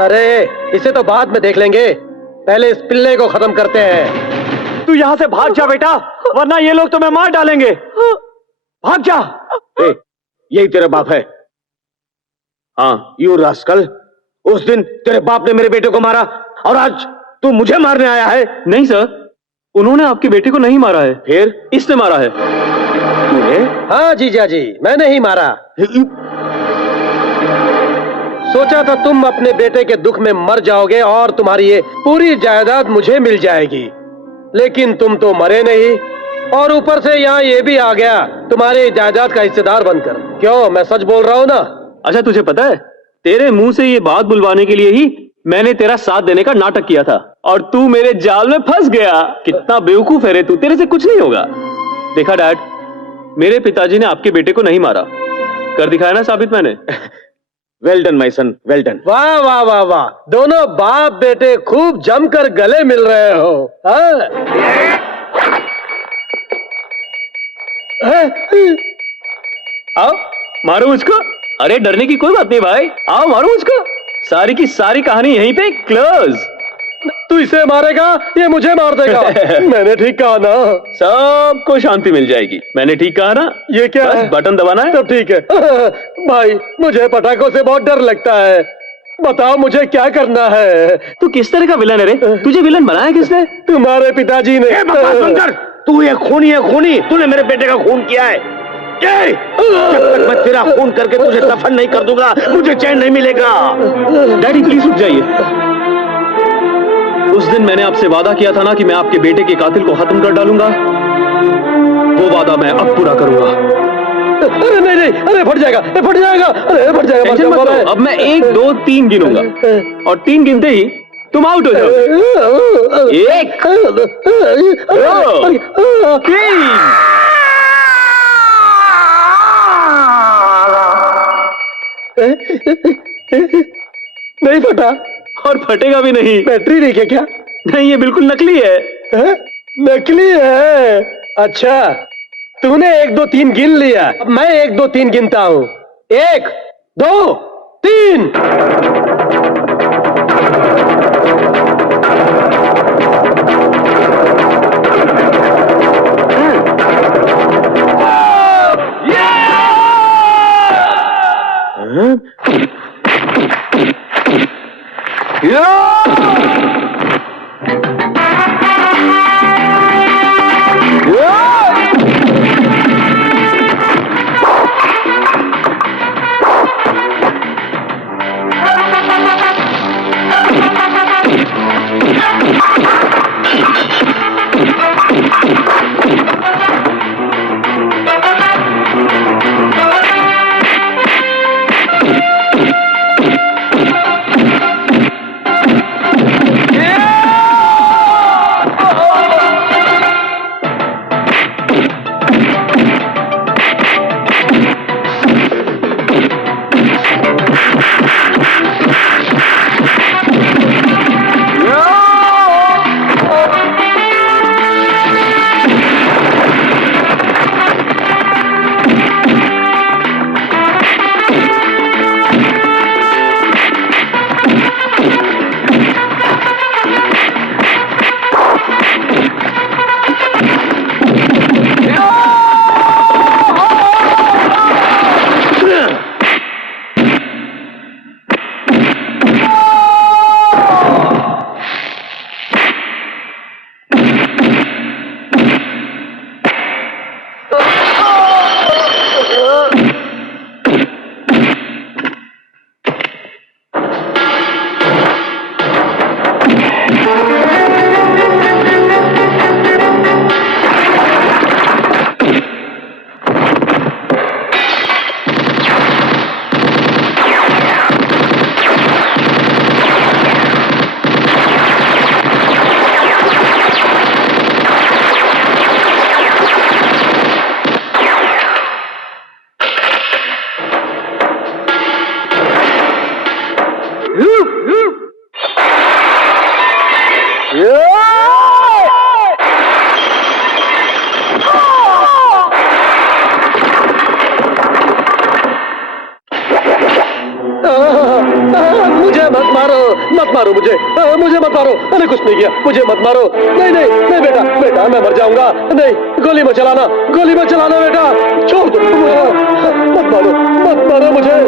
अरे इसे तो बाद में देख लेंगे, पहले इस पिल्ले को खत्म करते हैं। तू यहाँ से भाग जा बेटा, वरना ये लोग तुम्हें मार डालेंगे। भाग जा। यही तेरा बाप है? हाँ। यू रास्कल, उस दिन तेरे बाप ने मेरे बेटे को मारा और आज तू मुझे मारने आया है? नहीं सर, उन्होंने आपके बेटे को नहीं मारा है। फिर? इसने मारा है। तूने? हाँ जीजा जी, मैंने ही मारा। सोचा था तुम अपने बेटे के दुख में मर जाओगे और तुम्हारी ये पूरी जायदाद मुझे मिल जाएगी, लेकिन तुम तो मरे नहीं और ऊपर से यहाँ ये भी आ गया तुम्हारे जायदाद का हिस्सेदार बनकर। क्यों, मैं सच बोल रहा हूँ ना? अच्छा तुझे पता है, तेरे मुंह से ये बात बुलवाने के लिए ही मैंने तेरा साथ देने का नाटक किया था और तू मेरे जाल में फंस गया। कितना बेवकूफ है रे तू, तेरे से कुछ नहीं होगा। देखा डैड, मेरे पिताजी ने आपके बेटे को नहीं मारा, कर दिखाया ना साबित मैंने। Well done my sun, well done. वाह वाह वाह वाह, दोनों बाप बेटे खूब जमकर गले मिल रहे हो। आओ मारो मुझको। अरे डरने की कोई बात नहीं भाई, आओ मारो मुझको। सारी की सारी कहानी यहीं पे क्लोज। तू इसे मारेगा, ये मुझे मार देगा। मैंने ठीक कहा ना? सबको शांति मिल जाएगी। मैंने ठीक कहा ना? ये क्या बस है? बटन दबाना है। तब ठीक है। भाई मुझे पटाखों से बहुत डर लगता है, बताओ मुझे क्या करना है? तू किस तरह का विलन है रे? तुझे विलन बनाया किसने? तुम्हारे पिताजी ने। बकवास बंद कर। तू ये खूनी है, खूनी। तूने मेरे बेटे का खून किया है। जब तक मैं तेरा खून करके तुझे दफन नहीं कर दूंगा, मुझे चैन नहीं मिलेगा। डैडी प्लीज रुक जाइए। उस दिन मैंने आपसे वादा किया था ना कि मैं आपके बेटे के कातिल को खत्म कर डालूंगा, वो वादा मैं अब पूरा करूंगा। अरे नहीं नहीं, अरे फट जाएगा, फट जाएगा, अरे फट जाएगा। टेंशन मत लो, अब मैं 1 2 3 गिनूंगा और 3 गिनते ही तुम आउट हो जाओ। 1 2 3। नहीं फटा और फटेगा भी नहीं। बैटरी नहीं है क्या? नहीं, ये बिल्कुल नकली है। नकली है? अच्छा, तूने 1 2 3 गिन लिया, अब मैं 1 2 3 गिनता हूँ। 1 2 3। मत मारो मुझे, मुझे मत मारो, मैंने कुछ नहीं किया, मुझे मत मारो। नहीं नहीं नहीं बेटा, बेटा मैं मर जाऊंगा। नहीं, गोली मत चलाना, गोली मत चलाना बेटा, छोड़ दो, मत मारो, मत मारो मुझे।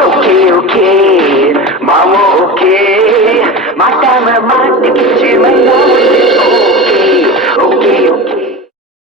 Okay, okay.